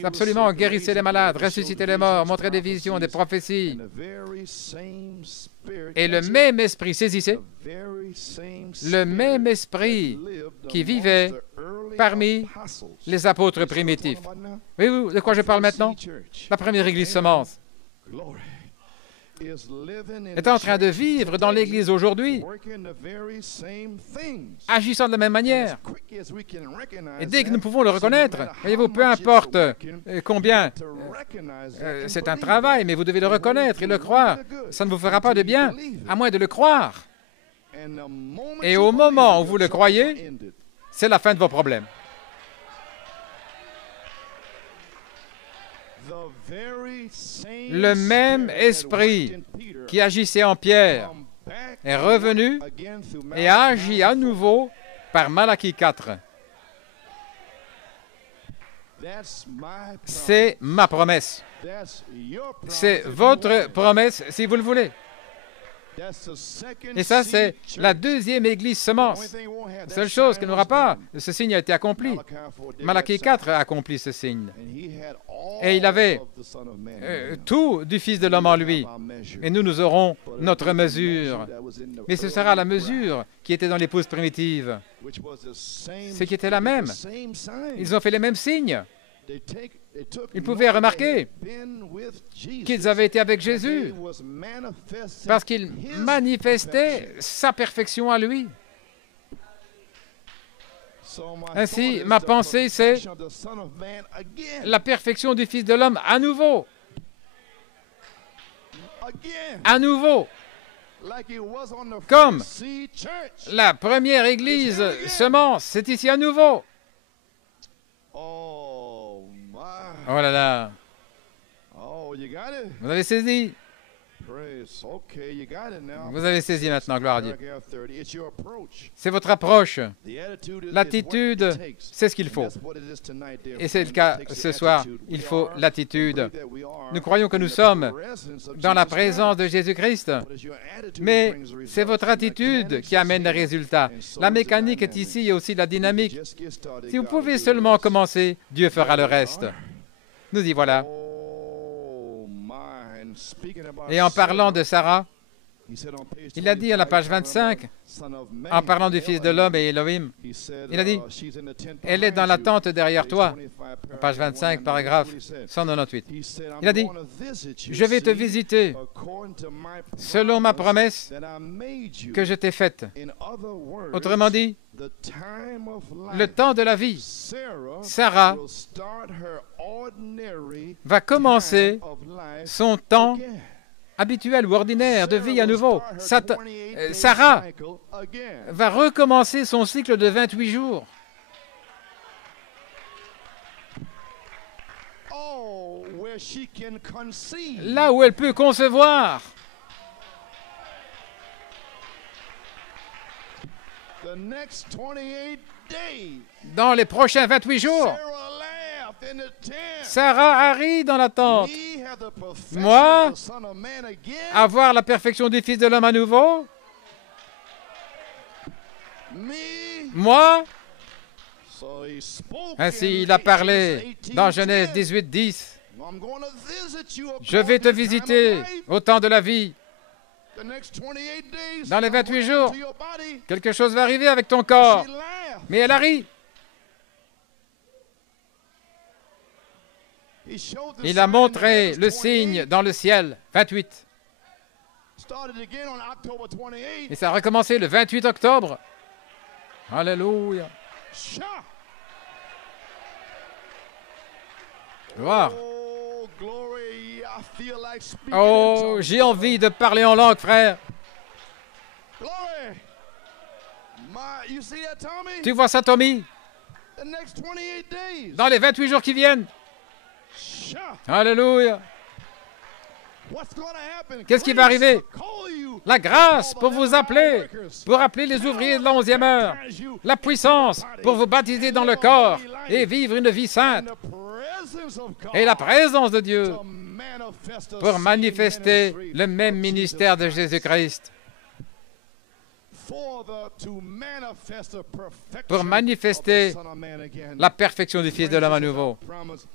Absolument, guérissez les malades, ressuscitez les morts, montrez des visions, des prophéties. Et le même esprit, saisissez, le même esprit qui vivait parmi les apôtres primitifs. Voyez-vous de quoi je parle maintenant? La première église semence est en train de vivre dans l'Église aujourd'hui, agissant de la même manière. Et dès que nous pouvons le reconnaître, voyez-vous, peu importe combien, c'est un travail, mais vous devez le reconnaître et le croire. Ça ne vous fera pas de bien, à moins de le croire. Et au moment où vous le croyez, c'est la fin de vos problèmes. Le même esprit qui agissait en Pierre est revenu et a agi à nouveau par Malachie 4. C'est ma promesse. C'est votre promesse si vous le voulez. Et ça, c'est la deuxième église semence. La seule chose qu'il n'aura pas, ce signe a été accompli. Malachie 4 a accompli ce signe. Et il avait tout du Fils de l'homme en lui. Et nous aurons notre mesure. Mais ce sera la mesure qui était dans l'épouse primitive. Ce qui était la même. Ils ont fait les mêmes signes. Ils pouvaient remarquer qu'ils avaient été avec Jésus parce qu'il manifestait sa perfection à lui. Ainsi, ma pensée, c'est la perfection du Fils de l'homme à nouveau. À nouveau. Comme la première église semence, c'est ici à nouveau. Oh là là. Vous avez saisi. Vous avez saisi maintenant, gloire à Dieu. C'est votre approche. L'attitude, c'est ce qu'il faut. Et c'est le cas ce soir. Il faut l'attitude. Nous croyons que nous sommes dans la présence de Jésus-Christ, mais c'est votre attitude qui amène les résultats. La mécanique est ici et aussi la dynamique. Si vous pouvez seulement commencer, Dieu fera le reste. Nous y voilà. Et en parlant de Sarah, il a dit à la page 25, en parlant du Fils de l'homme et Elohim, il a dit, elle est dans la tente derrière toi, page 25, paragraphe 198. Il a dit, je vais te visiter selon ma promesse que je t'ai faite. Autrement dit, le temps de la vie, Sarah va commencer son temps habituel ou ordinaire de vie à nouveau. Sarah va recommencer son cycle de 28 jours. Là où elle peut concevoir. Dans les prochains 28 jours, Sarah arrive dans la tente. Moi, avoir la perfection du Fils de l'homme à nouveau. Moi, ainsi il a parlé dans Genèse 18, 10. Je vais te visiter au temps de la vie. Dans les 28 jours, quelque chose va arriver avec ton corps. Mais elle arrive. Il a montré le signe dans le ciel. 28. Et ça a recommencé le 28 octobre. Alléluia. Gloire. Oh, j'ai envie de parler en langue, frère. Tu vois ça, Tommy? Dans les 28 jours qui viennent. Alléluia. Qu'est-ce qui va arriver? La grâce pour vous appeler, pour appeler les ouvriers de la 11e heure. La puissance pour vous baptiser dans le corps et vivre une vie sainte. Et la présence de Dieu pour manifester le même ministère de Jésus-Christ. Pour manifester la perfection du Fils de l'homme à nouveau.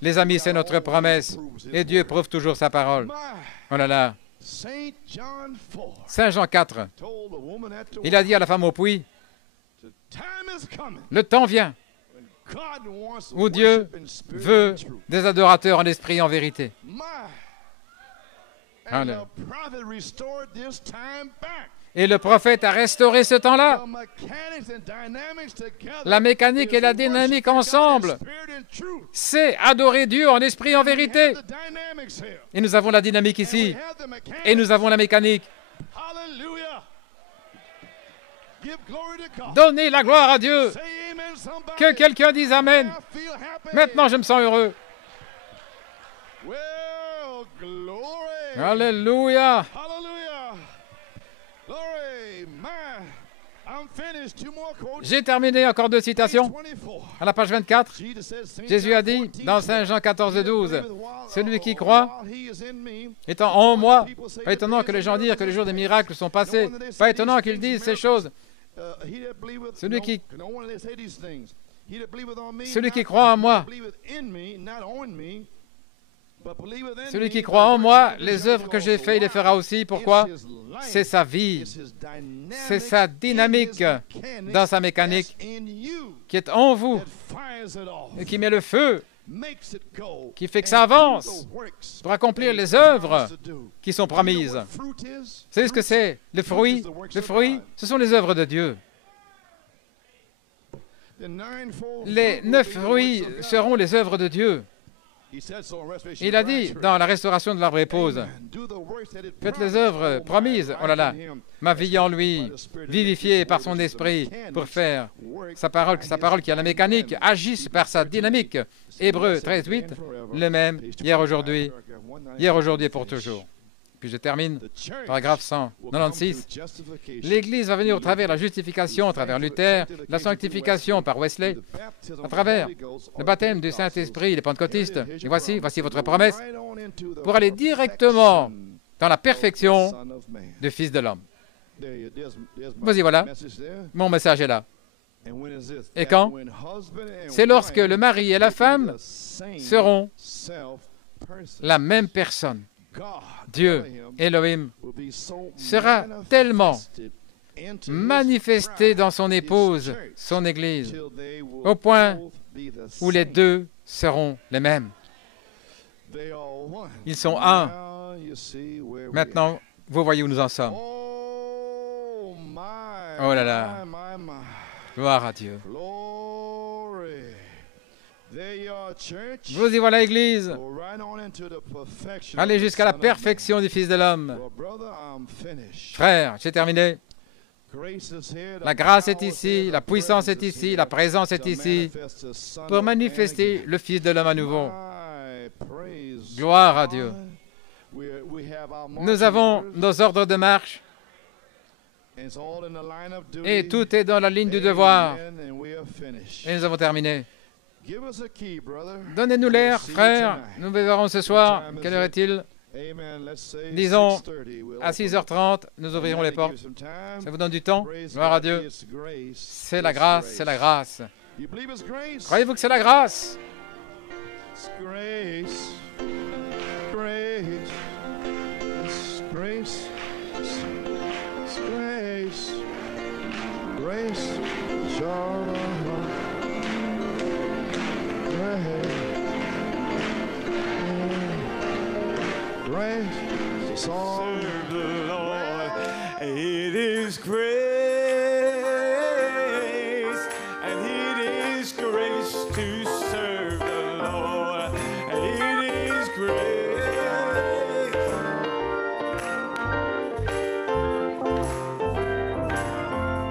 Les amis, c'est notre promesse. Et Dieu prouve toujours sa parole. Oh là là. Saint Jean 4. Il a dit à la femme au puits, le temps vient où Dieu veut des adorateurs en esprit et en vérité. Allez. Et le prophète a restauré ce temps-là. La mécanique et la dynamique ensemble, c'est adorer Dieu en esprit et en vérité. Et nous avons la dynamique ici. Et nous avons la mécanique. Donnez la gloire à Dieu. Que quelqu'un dise Amen. Maintenant, je me sens heureux. Alléluia. J'ai terminé, encore 2 citations. À la page 24, Jésus a dit dans Saint Jean 14:12, celui qui croit étant en moi, pas étonnant que les gens disent que les jours des miracles sont passés, pas étonnant qu'ils disent ces choses. Celui qui croit en moi, celui qui croit en moi, les œuvres que j'ai faites, il les fera aussi. Pourquoi? C'est sa vie, c'est sa dynamique dans sa mécanique qui est en vous et qui met le feu, qui fait que ça avance pour accomplir les œuvres qui sont promises. Vous savez ce que c'est? Le fruit, ce sont les œuvres de Dieu. Les 9 fruits seront les œuvres de Dieu. Il a dit dans la restauration de l'arbre épouse, faites les œuvres promises, oh là là, ma vie en lui, vivifiée par son esprit, pour faire sa parole qui a la mécanique, agisse par sa dynamique. Hébreux 13:8, le même, hier, aujourd'hui et pour toujours. Puis je termine, paragraphe 196. L'Église va venir au travers de la justification, au travers Luther, la sanctification par Wesley, à travers le baptême du Saint-Esprit, les pentecôtistes. Et voici votre promesse, pour aller directement dans la perfection du Fils de l'homme. Voici, voilà, mon message est là. Et quand? C'est lorsque le mari et la femme seront la même personne. Dieu, Elohim, sera tellement manifesté dans son épouse, son Église, au point où les deux seront les mêmes. Ils sont un. Maintenant, vous voyez où nous en sommes. Oh là là. Gloire à Dieu. Vous y voilà, Église. Allez jusqu'à la perfection du Fils de l'homme. Frère, j'ai terminé. La grâce est ici, la puissance est ici, la présence est ici, pour manifester le Fils de l'homme à nouveau. Gloire à Dieu. Nous avons nos ordres de marche. Et tout est dans la ligne du devoir. Et nous avons terminé. Donnez-nous l'air, frère. Nous verrons ce soir. Quelle heure est-il? Disons, à 6h30, nous ouvrirons les portes. Ça vous donne du temps? Gloire à Dieu. C'est la grâce, c'est la grâce. Croyez-vous que c'est la grâce? Serve the Lord. It is grace, and it is grace to serve the Lord. It is grace.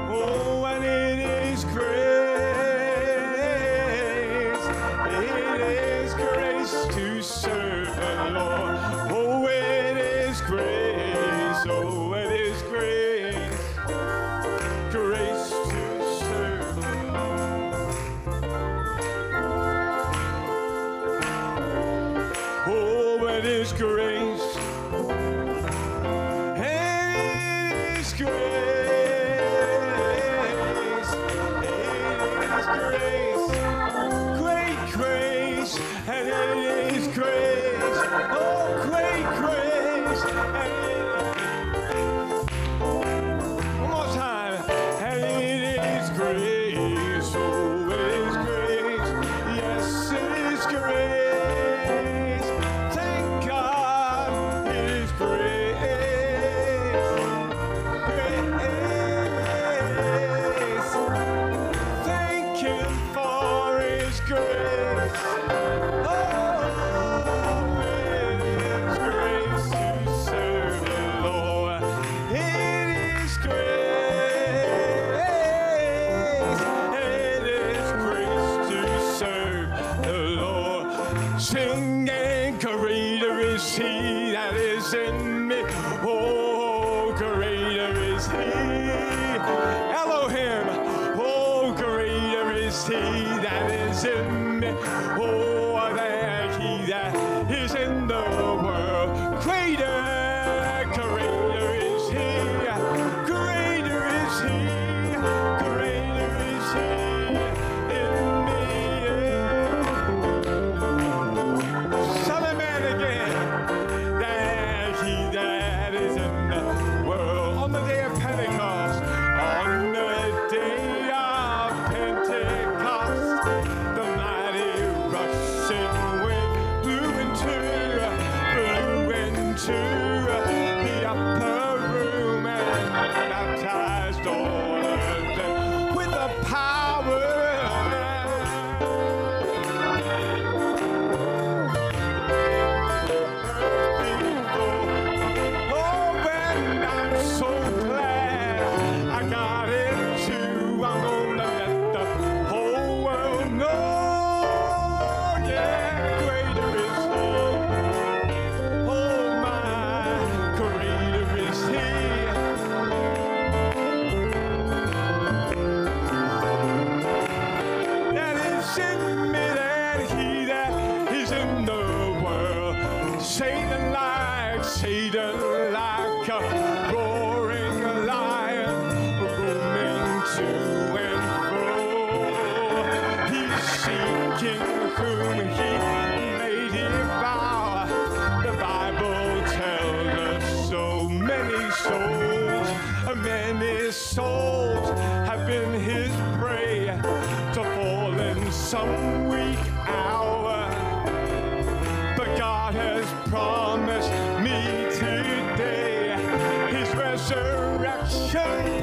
Oh, and it is grace. It is grace to serve the Lord. Oh, it is grace. Oh, it is grace. Grace to serve the Lord. Oh, it is grace. It is grace. It is grace. Great grace. And it is grace. Oh, great grace. One more time. And it is grace. Oh, it is grace. Yes, it is grace. Thank God it is grace. Grace. Thank Him for His grace. Oh, it is grace to serve the Lord. It is grace. It is grace to serve the Lord. Singing, greater is He that is in me. Oh, greater is He. Elohim. Oh, greater is He that is in me. Oh, than he that is in the world. Greater is He. Greater is He. Greater is He in me. Son of man again. Than he that is in the world. On the day of Pentecost. On the day of Pentecost. The mighty rushing wind blew into the upper room and baptized all of them with the power. Oh, and I'm so glad I got it too. I'm gonna let the whole world know. Yeah, greater is He. Oh, my, greater is He. That is in me than he that is in the world. Satan like a roaring lion, roaming to and fro. He's seeking whom he may devour. The Bible tells us so many souls have been his prey to fall in some weak hour. But God has promised me today His resurrection